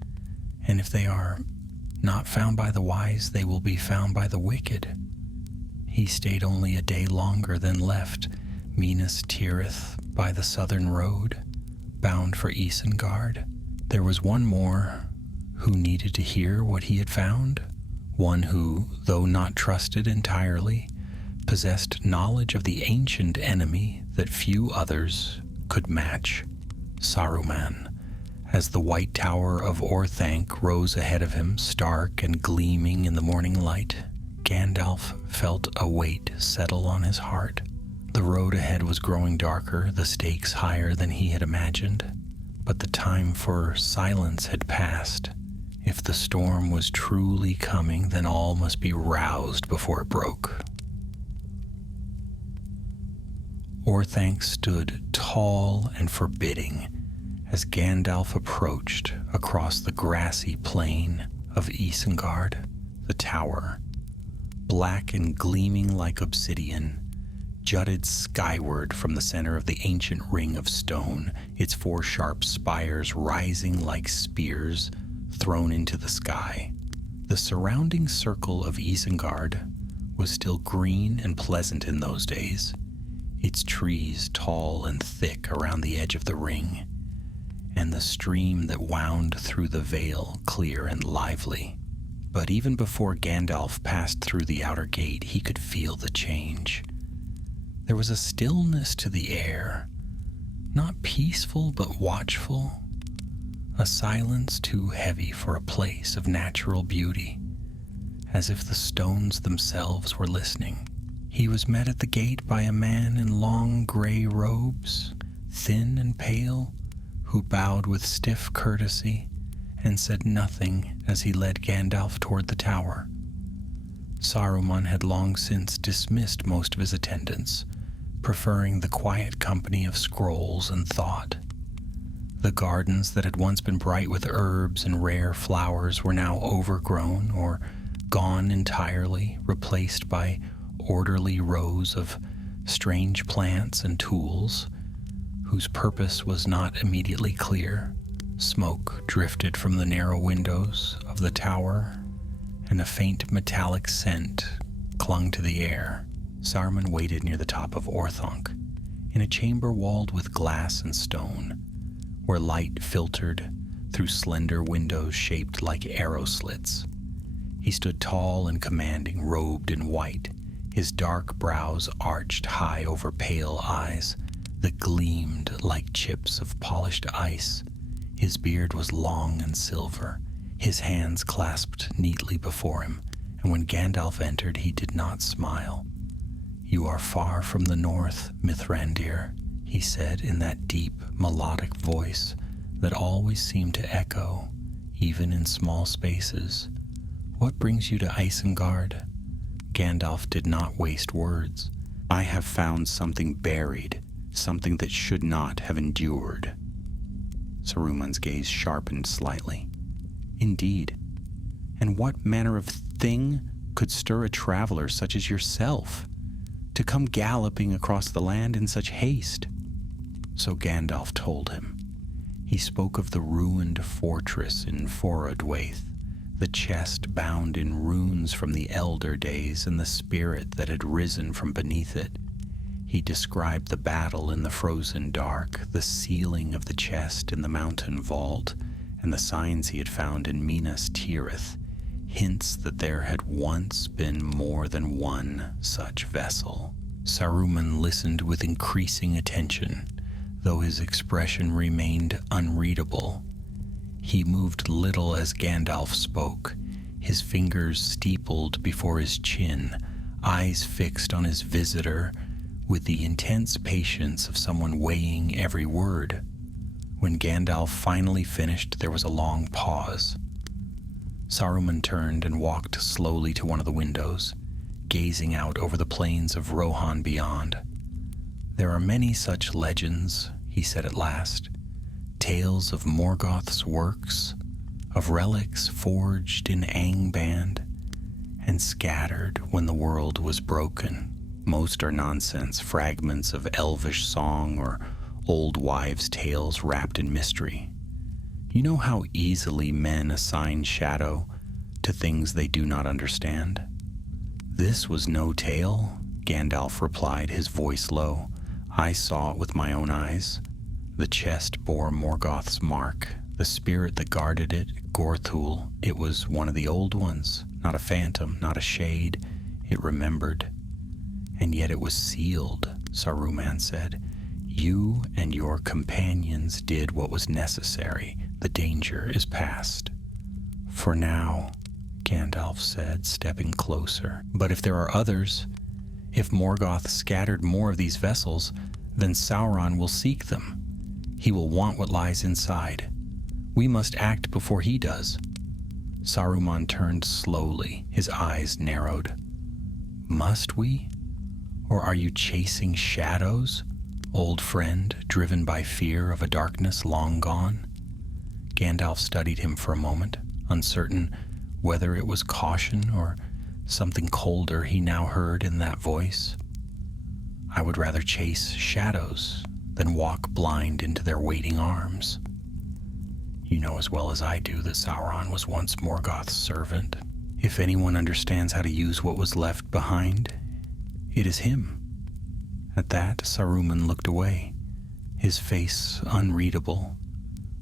"and if they are not found by the wise, they will be found by the wicked." He stayed only a day longer, then left Minas Tirith by the southern road, bound for Isengard. There was one more who needed to hear what he had found, one who, though not trusted entirely, possessed knowledge of the ancient enemy that few others could match: Saruman. As the white tower of Orthanc rose ahead of him, stark and gleaming in the morning light, Gandalf felt a weight settle on his heart. The road ahead was growing darker, the stakes higher than he had imagined, but the time for silence had passed. If the storm was truly coming, then all must be roused before it broke. Orthanc stood tall and forbidding as Gandalf approached across the grassy plain of Isengard. The tower, black and gleaming like obsidian, jutted skyward from the center of the ancient ring of stone, its four sharp spires rising like spears thrown into the sky. The surrounding circle of Isengard was still green and pleasant in those days, its trees tall and thick around the edge of the ring, and the stream that wound through the vale clear and lively. But even before Gandalf passed through the outer gate, he could feel the change. There was a stillness to the air, not peaceful but watchful, a silence too heavy for a place of natural beauty, as if the stones themselves were listening. He was met at the gate by a man in long gray robes, thin and pale, who bowed with stiff courtesy and said nothing as he led Gandalf toward the tower. Saruman had long since dismissed most of his attendants, preferring the quiet company of scrolls and thought. The gardens that had once been bright with herbs and rare flowers were now overgrown or gone entirely, replaced by orderly rows of strange plants and tools whose purpose was not immediately clear. Smoke drifted from the narrow windows of the tower, and a faint metallic scent clung to the air. Saruman waited near the top of Orthanc, in a chamber walled with glass and stone, where light filtered through slender windows shaped like arrow slits. He stood tall and commanding, robed in white, his dark brows arched high over pale eyes that gleamed like chips of polished ice. His beard was long and silver, his hands clasped neatly before him, and when Gandalf entered, he did not smile. "You are far from the north, Mithrandir," he said in that deep, melodic voice that always seemed to echo, even in small spaces. "What brings you to Isengard?" Gandalf did not waste words. "I have found something buried, something that should not have endured." Saruman's gaze sharpened slightly. "Indeed. And what manner of thing could stir a traveler such as yourself to come galloping across the land in such haste?" So Gandalf told him. He spoke of the ruined fortress in Forodwaith, the chest bound in runes from the elder days, and the spirit that had risen from beneath it. He described the battle in the frozen dark, the sealing of the chest in the mountain vault, and the signs he had found in Minas Tirith, hints that there had once been more than one such vessel. Saruman listened with increasing attention, though his expression remained unreadable. He moved little as Gandalf spoke, his fingers steepled before his chin, eyes fixed on his visitor with the intense patience of someone weighing every word. When Gandalf finally finished, there was a long pause. Saruman turned and walked slowly to one of the windows, gazing out over the plains of Rohan beyond. "There are many such legends," he said at last, "tales of Morgoth's works, of relics forged in Angband and scattered when the world was broken. Most are nonsense, fragments of elvish song or old wives' tales wrapped in mystery. You know how easily men assign shadow to things they do not understand? This was no tale," Gandalf replied, his voice low. "I saw it with my own eyes. The chest bore Morgoth's mark, the spirit that guarded it, Gorthul. It was one of the old ones, not a phantom, not a shade. It remembered. And yet it was sealed," Saruman said. "You and your companions did what was necessary. The danger is past." "For now," Gandalf said, stepping closer. "But if there are others, if Morgoth scattered more of these vessels, then Sauron will seek them. He will want what lies inside. We must act before he does." Saruman turned slowly, his eyes narrowed. "Must we? Or are you chasing shadows, old friend, driven by fear of a darkness long gone?" Gandalf studied him for a moment, uncertain whether it was caution or something colder he now heard in that voice. "I would rather chase shadows than walk blind into their waiting arms. You know as well as I do that Sauron was once Morgoth's servant. If anyone understands how to use what was left behind, it is him." At that, Saruman looked away, his face unreadable.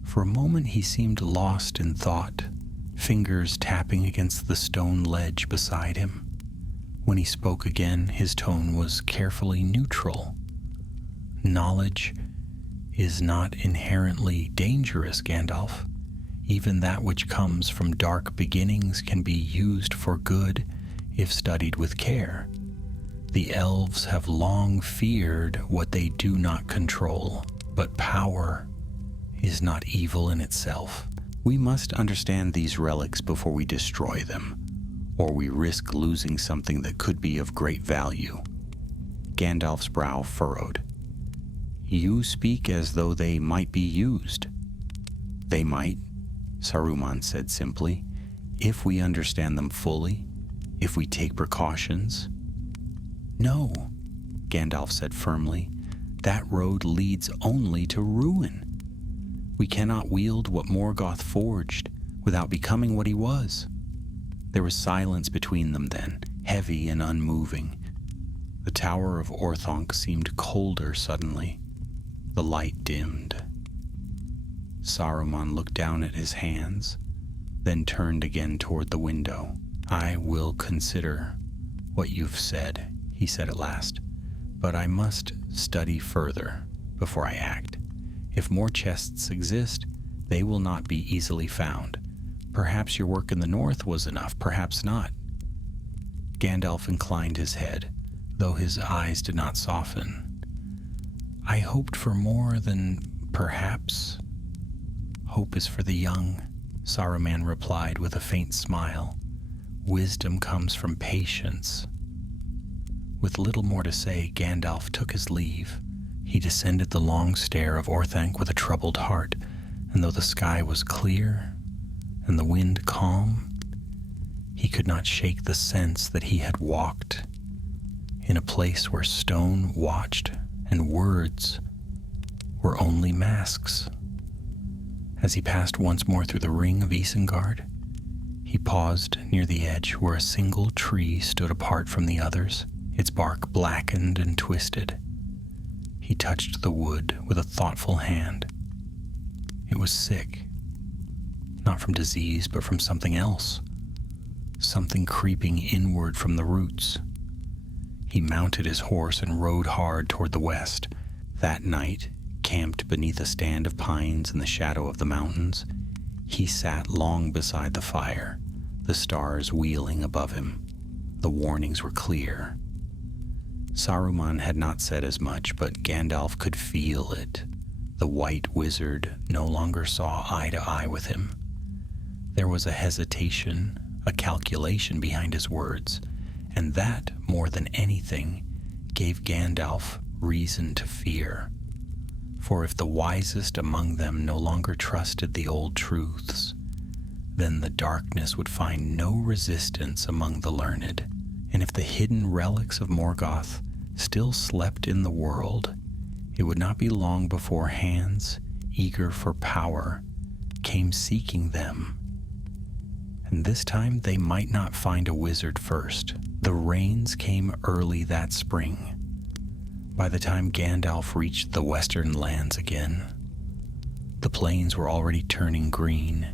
For a moment he seemed lost in thought, fingers tapping against the stone ledge beside him. When he spoke again, his tone was carefully neutral. "Knowledge is not inherently dangerous, Gandalf. Even that which comes from dark beginnings can be used for good if studied with care. The elves have long feared what they do not control, but power is not evil in itself. We must understand these relics before we destroy them, or we risk losing something that could be of great value." Gandalf's brow furrowed. "You speak as though they might be used." "They might," Saruman said simply, "if we understand them fully, if we take precautions." "No," Gandalf said firmly, "that road leads only to ruin. We cannot wield what Morgoth forged without becoming what he was." There was silence between them then, heavy and unmoving. The Tower of Orthanc seemed colder suddenly. The light dimmed. Saruman looked down at his hands, then turned again toward the window. "I will consider what you've said," he said at last, "but I must study further before I act. If more chests exist, they will not be easily found. Perhaps your work in the north was enough, perhaps not." Gandalf inclined his head, though his eyes did not soften. "I hoped for more than perhaps." "Hope is for the young," Saruman replied with a faint smile. "Wisdom comes from patience." With little more to say, Gandalf took his leave. He descended the long stair of Orthanc with a troubled heart, and though the sky was clear and the wind calm, he could not shake the sense that he had walked in a place where stone watched and words were only masks. As he passed once more through the ring of Isengard, he paused near the edge where a single tree stood apart from the others, its bark blackened and twisted. He touched the wood with a thoughtful hand. It was sick, not from disease, but from something else, something creeping inward from the roots. He mounted his horse and rode hard toward the west. That night, camped beneath a stand of pines in the shadow of the mountains, he sat long beside the fire, the stars wheeling above him. The warnings were clear. Saruman had not said as much, but Gandalf could feel it. The white wizard no longer saw eye to eye with him. There was a hesitation, a calculation behind his words, and that, more than anything, gave Gandalf reason to fear. For if the wisest among them no longer trusted the old truths, then the darkness would find no resistance among the learned. And if the hidden relics of Morgoth still slept in the world, it would not be long before hands, eager for power, came seeking them. And this time they might not find a wizard first. The rains came early that spring. By the time Gandalf reached the western lands again, the plains were already turning green,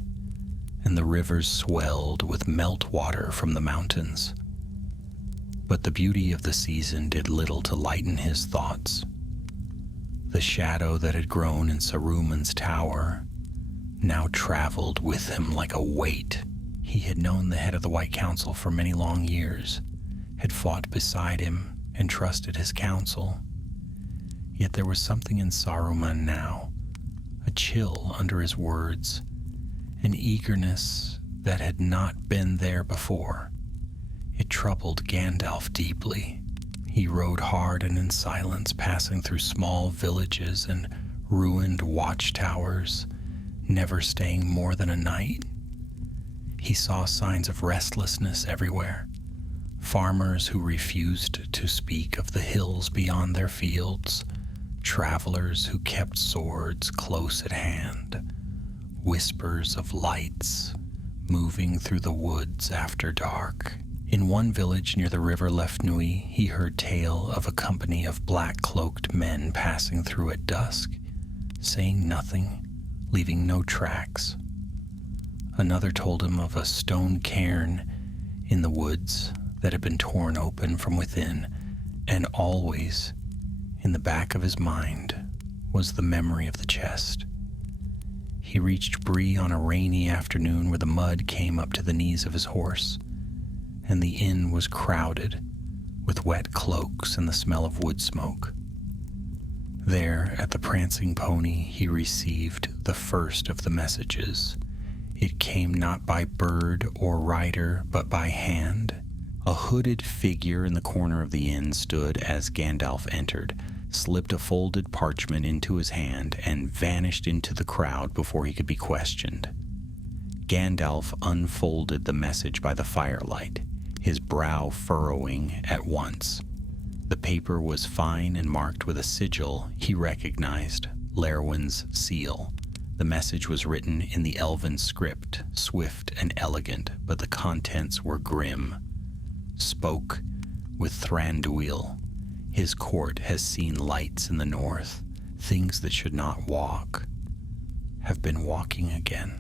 and the rivers swelled with meltwater from the mountains. But the beauty of the season did little to lighten his thoughts. The shadow that had grown in Saruman's tower now traveled with him like a weight. He had known the head of the White Council for many long years, had fought beside him and trusted his counsel. Yet there was something in Saruman now, a chill under his words, an eagerness that had not been there before. It troubled Gandalf deeply. He rode hard and in silence, passing through small villages and ruined watchtowers, never staying more than a night. He saw signs of restlessness everywhere. Farmers who refused to speak of the hills beyond their fields, travelers who kept swords close at hand, whispers of lights moving through the woods after dark. In one village near the river Lefnui, he heard tale of a company of black-cloaked men passing through at dusk, saying nothing, leaving no tracks. Another told him of a stone cairn in the woods that had been torn open from within, and always, in the back of his mind, was the memory of the chest. He reached Bree on a rainy afternoon where the mud came up to the knees of his horse, and the inn was crowded with wet cloaks and the smell of wood smoke. There, at the Prancing Pony, he received the first of the messages. It came not by bird or rider, but by hand. A hooded figure in the corner of the inn stood as Gandalf entered, slipped a folded parchment into his hand, and vanished into the crowd before he could be questioned. Gandalf unfolded the message by the firelight, his brow furrowing at once. The paper was fine and marked with a sigil he recognized, Lerwin's seal. The message was written in the elven script, swift and elegant, but the contents were grim. Spoke with Thranduil. His court has seen lights in the north. Things that should not walk have been walking again.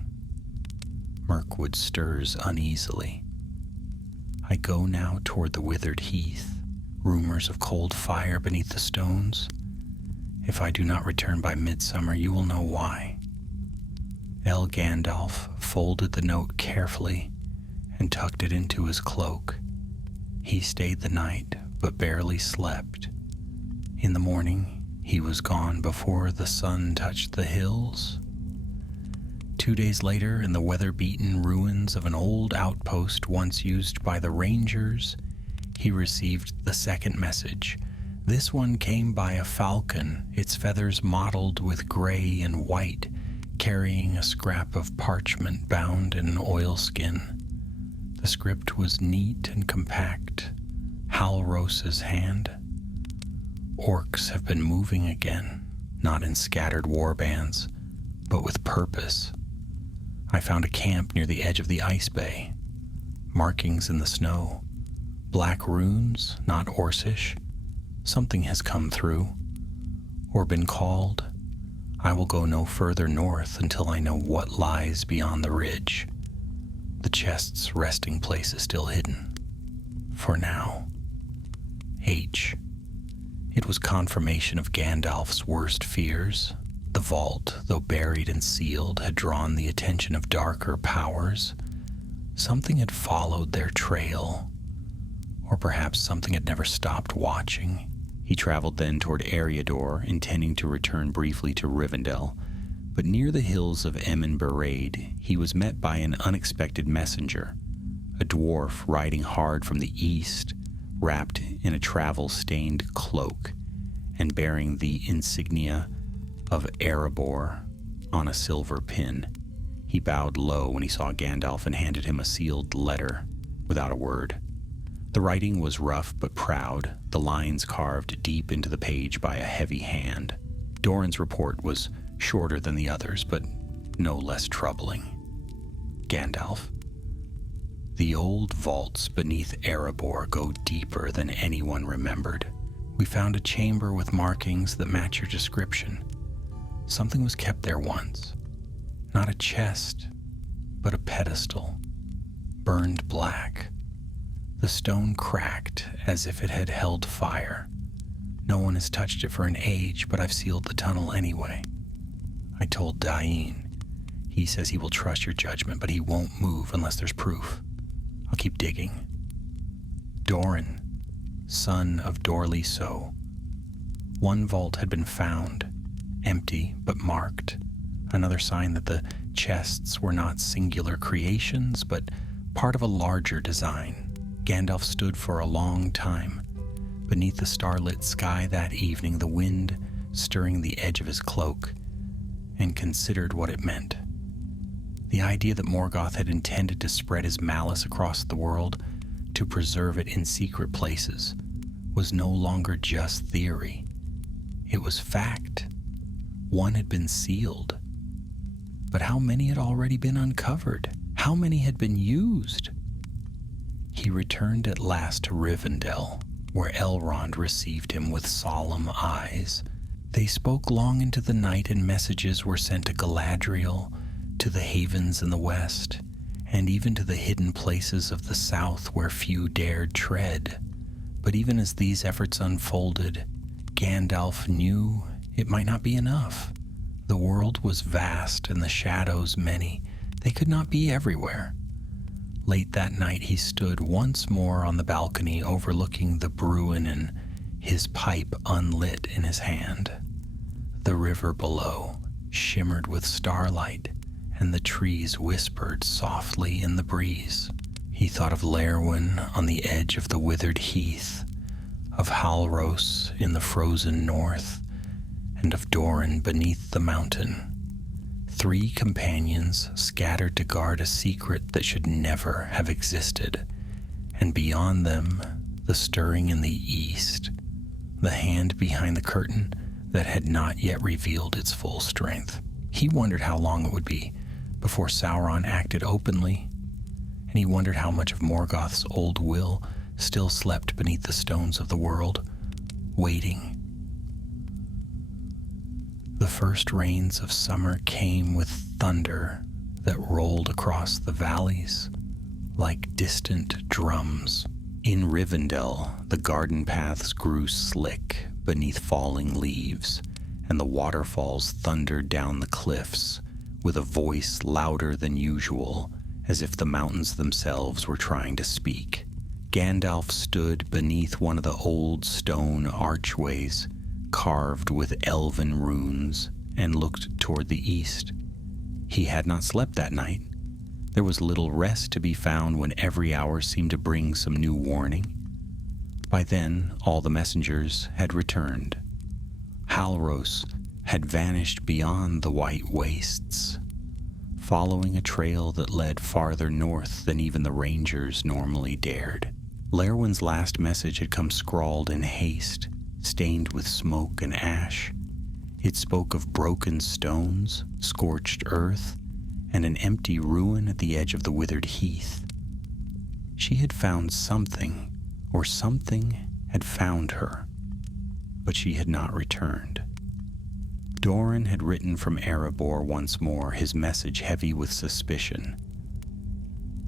Mirkwood stirs uneasily. I go now toward the withered heath, rumors of cold fire beneath the stones. If I do not return by midsummer, you will know why. El Gandalf folded the note carefully and tucked it into his cloak. He stayed the night, but barely slept. In the morning, he was gone before the sun touched the hills. 2 days later, in the weather-beaten ruins of an old outpost once used by the Rangers, he received the second message. This one came by a falcon, its feathers mottled with gray and white, carrying a scrap of parchment bound in an oilskin. The script was neat and compact. Halrose's hand. Orcs have been moving again, not in scattered warbands, but with purpose. I found a camp near the edge of the ice bay. Markings in the snow. Black runes, not Orcish. Something has come through, or been called. I will go no further north until I know what lies beyond the ridge. The chest's resting place is still hidden. For now. H. It was confirmation of Gandalf's worst fears. The vault, though buried and sealed, had drawn the attention of darker powers. Something had followed their trail, or perhaps something had never stopped watching. He traveled then toward Eriador, intending to return briefly to Rivendell, but near the hills of Emyn Baraid, he was met by an unexpected messenger, a dwarf riding hard from the east, wrapped in a travel-stained cloak and bearing the insignia of Erebor on a silver pin. He bowed low when he saw Gandalf and handed him a sealed letter without a word. The writing was rough but proud, the lines carved deep into the page by a heavy hand. Doran's report was shorter than the others, but no less troubling. Gandalf. The old vaults beneath Erebor go deeper than anyone remembered. We found a chamber with markings that match your description. Something was kept there once. Not a chest, but a pedestal, burned black. The stone cracked as if it had held fire. No one has touched it for an age, but I've sealed the tunnel anyway. I told Dain. He says he will trust your judgment, but he won't move unless there's proof. I'll keep digging. Doran, son of Dorli So. One vault had been found, empty but marked. Another sign that the chests were not singular creations, but part of a larger design. Gandalf stood for a long time. Beneath the starlit sky that evening, the wind stirring the edge of his cloak, and considered what it meant. The idea that Morgoth had intended to spread his malice across the world, to preserve it in secret places, was no longer just theory. It was fact. One had been sealed. But how many had already been uncovered? How many had been used? He returned at last to Rivendell, where Elrond received him with solemn eyes. They spoke long into the night, and messages were sent to Galadriel, to the havens in the west, and even to the hidden places of the south where few dared tread. But even as these efforts unfolded, Gandalf knew it might not be enough. The world was vast and the shadows many. They could not be everywhere. Late that night he stood once more on the balcony overlooking the Bruinen, his pipe unlit in his hand. The river below shimmered with starlight, and the trees whispered softly in the breeze. He thought of Lerwin on the edge of the withered heath, of Halros in the frozen north, and of Doran beneath the mountain. 3 companions scattered to guard a secret that should never have existed, and beyond them, the stirring in the east, the hand behind the curtain that had not yet revealed its full strength. He wondered how long it would be before Sauron acted openly, and he wondered how much of Morgoth's old will still slept beneath the stones of the world, waiting. The first rains of summer came with thunder that rolled across the valleys like distant drums. In Rivendell, the garden paths grew slick beneath falling leaves, and the waterfalls thundered down the cliffs with a voice louder than usual, as if the mountains themselves were trying to speak. Gandalf stood beneath one of the old stone archways, carved with elven runes, and looked toward the east. He had not slept that night. There was little rest to be found when every hour seemed to bring some new warning. By then, all the messengers had returned. Halros had vanished beyond the white wastes, following a trail that led farther north than even the rangers normally dared. Lerwin's last message had come scrawled in haste, stained with smoke and ash. It spoke of broken stones, scorched earth, and an empty ruin at the edge of the withered heath. She had found something, or something had found her, but she had not returned. Doran had written from Erebor once more, his message heavy with suspicion.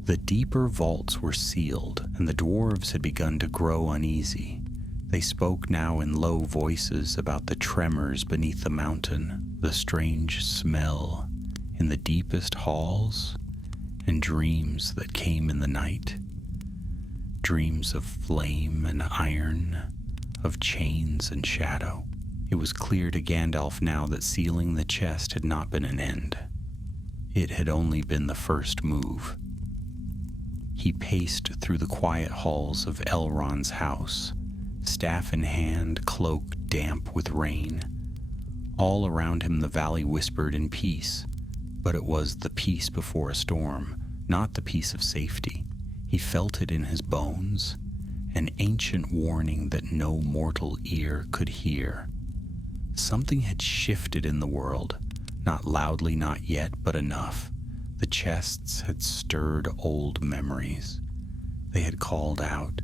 The deeper vaults were sealed, and the dwarves had begun to grow uneasy. They spoke now in low voices about the tremors beneath the mountain, the strange smell in the deepest halls, and dreams that came in the night. Dreams of flame and iron, of chains and shadow. It was clear to Gandalf now that sealing the chest had not been an end. It had only been the first move. He paced through the quiet halls of Elrond's house, staff in hand, cloak damp with rain. All around him the valley whispered in peace, but it was the peace before a storm, not the peace of safety. He felt it in his bones, an ancient warning that no mortal ear could hear. Something had shifted in the world, not loudly, not yet, but enough. The chests had stirred old memories. They had called out,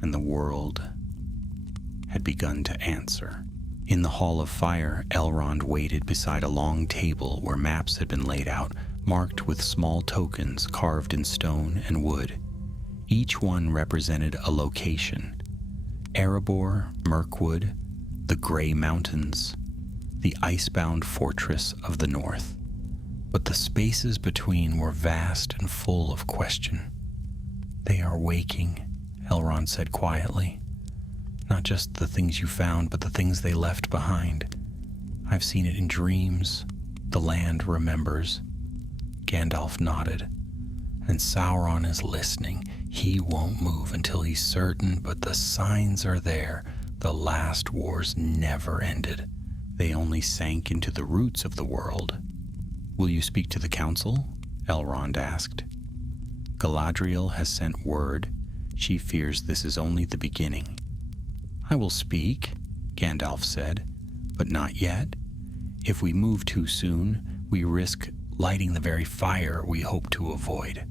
and the world had begun to answer. In the Hall of Fire, Elrond waited beside a long table where maps had been laid out, marked with small tokens carved in stone and wood. Each one represented a location: Erebor, Mirkwood, the Grey Mountains, the icebound fortress of the north. But the spaces between were vast and full of question. "They are waking," Elrond said quietly. "Not just the things you found, but the things they left behind. I've seen it in dreams. The land remembers." Gandalf nodded. "And Sauron is listening. He won't move until he's certain, but the signs are there. The last wars never ended. They only sank into the roots of the world." "Will you speak to the council?" Elrond asked. "Galadriel has sent word. She fears this is only the beginning." "I will speak," Gandalf said, "but not yet. If we move too soon, we risk lighting the very fire we hope to avoid.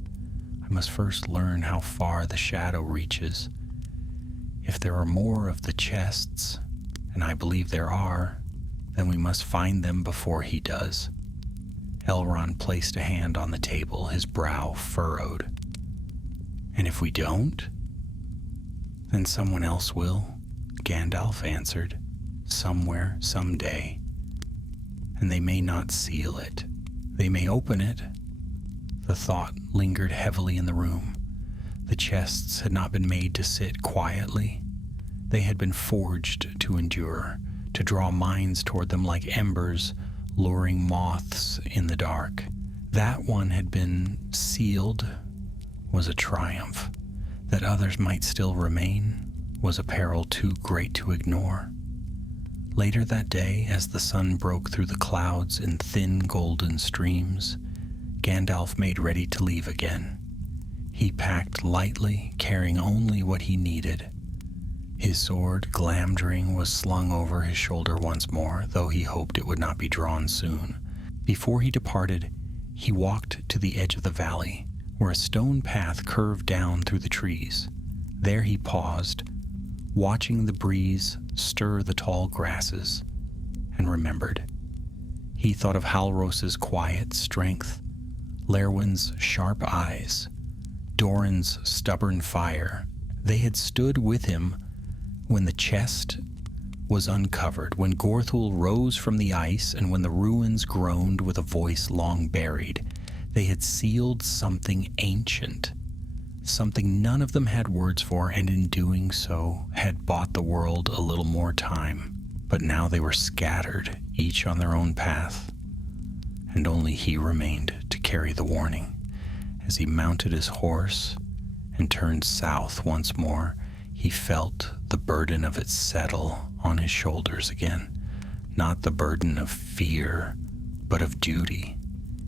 I must first learn how far the shadow reaches. If there are more of the chests, and I believe there are, then we must find them before he does." Elrond placed a hand on the table, his brow furrowed. "And if we don't? Then someone else will," Gandalf answered. "Somewhere, someday. And they may not seal it. They may open it." The thought lingered heavily in the room. The chests had not been made to sit quietly. They had been forged to endure, to draw minds toward them like embers, luring moths in the dark. That one had been sealed was a triumph. That others might still remain was a peril too great to ignore. Later that day, as the sun broke through the clouds in thin golden streams, Gandalf made ready to leave again. He packed lightly, carrying only what he needed. His sword, Glamdring, was slung over his shoulder once more, though he hoped it would not be drawn soon. Before he departed, he walked to the edge of the valley, where a stone path curved down through the trees. There he paused, watching the breeze stir the tall grasses, and remembered. He thought of Halros's quiet strength, Lerwin's sharp eyes, Doran's stubborn fire. They had stood with him when the chest was uncovered, when Gorthul rose from the ice, and when the ruins groaned with a voice long buried. They had sealed something ancient, something none of them had words for, and in doing so had bought the world a little more time. But now they were scattered, each on their own path, and only he remained to carry the warning. As he mounted his horse and turned south once more, he felt the burden of it settle on his shoulders again. Not the burden of fear, but of duty.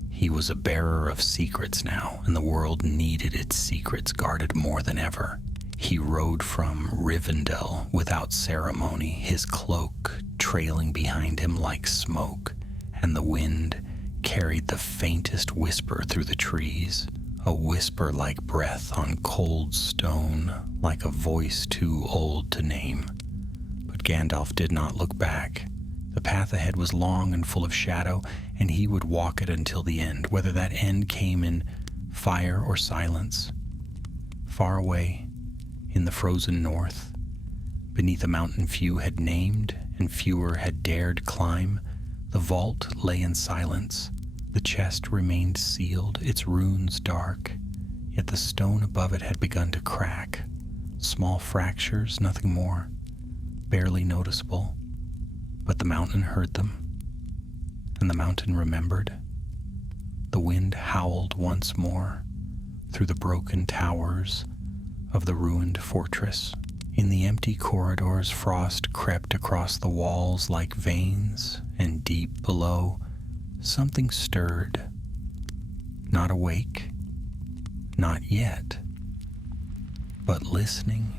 He was a bearer of secrets now, and the world needed its secrets guarded more than ever. He rode from Rivendell without ceremony, his cloak trailing behind him like smoke, and the wind carried the faintest whisper through the trees, a whisper like breath on cold stone, like a voice too old to name. But Gandalf did not look back. The path ahead was long and full of shadow, and he would walk it until the end, whether that end came in fire or silence. Far away, in the frozen north, beneath a mountain few had named and fewer had dared climb, the vault lay in silence. The chest remained sealed, its runes dark, yet the stone above it had begun to crack. Small fractures, nothing more, barely noticeable. But the mountain heard them, and the mountain remembered. The wind howled once more through the broken towers of the ruined fortress. In the empty corridors, frost crept across the walls like veins, and deep below, something stirred. Not awake, not yet, but listening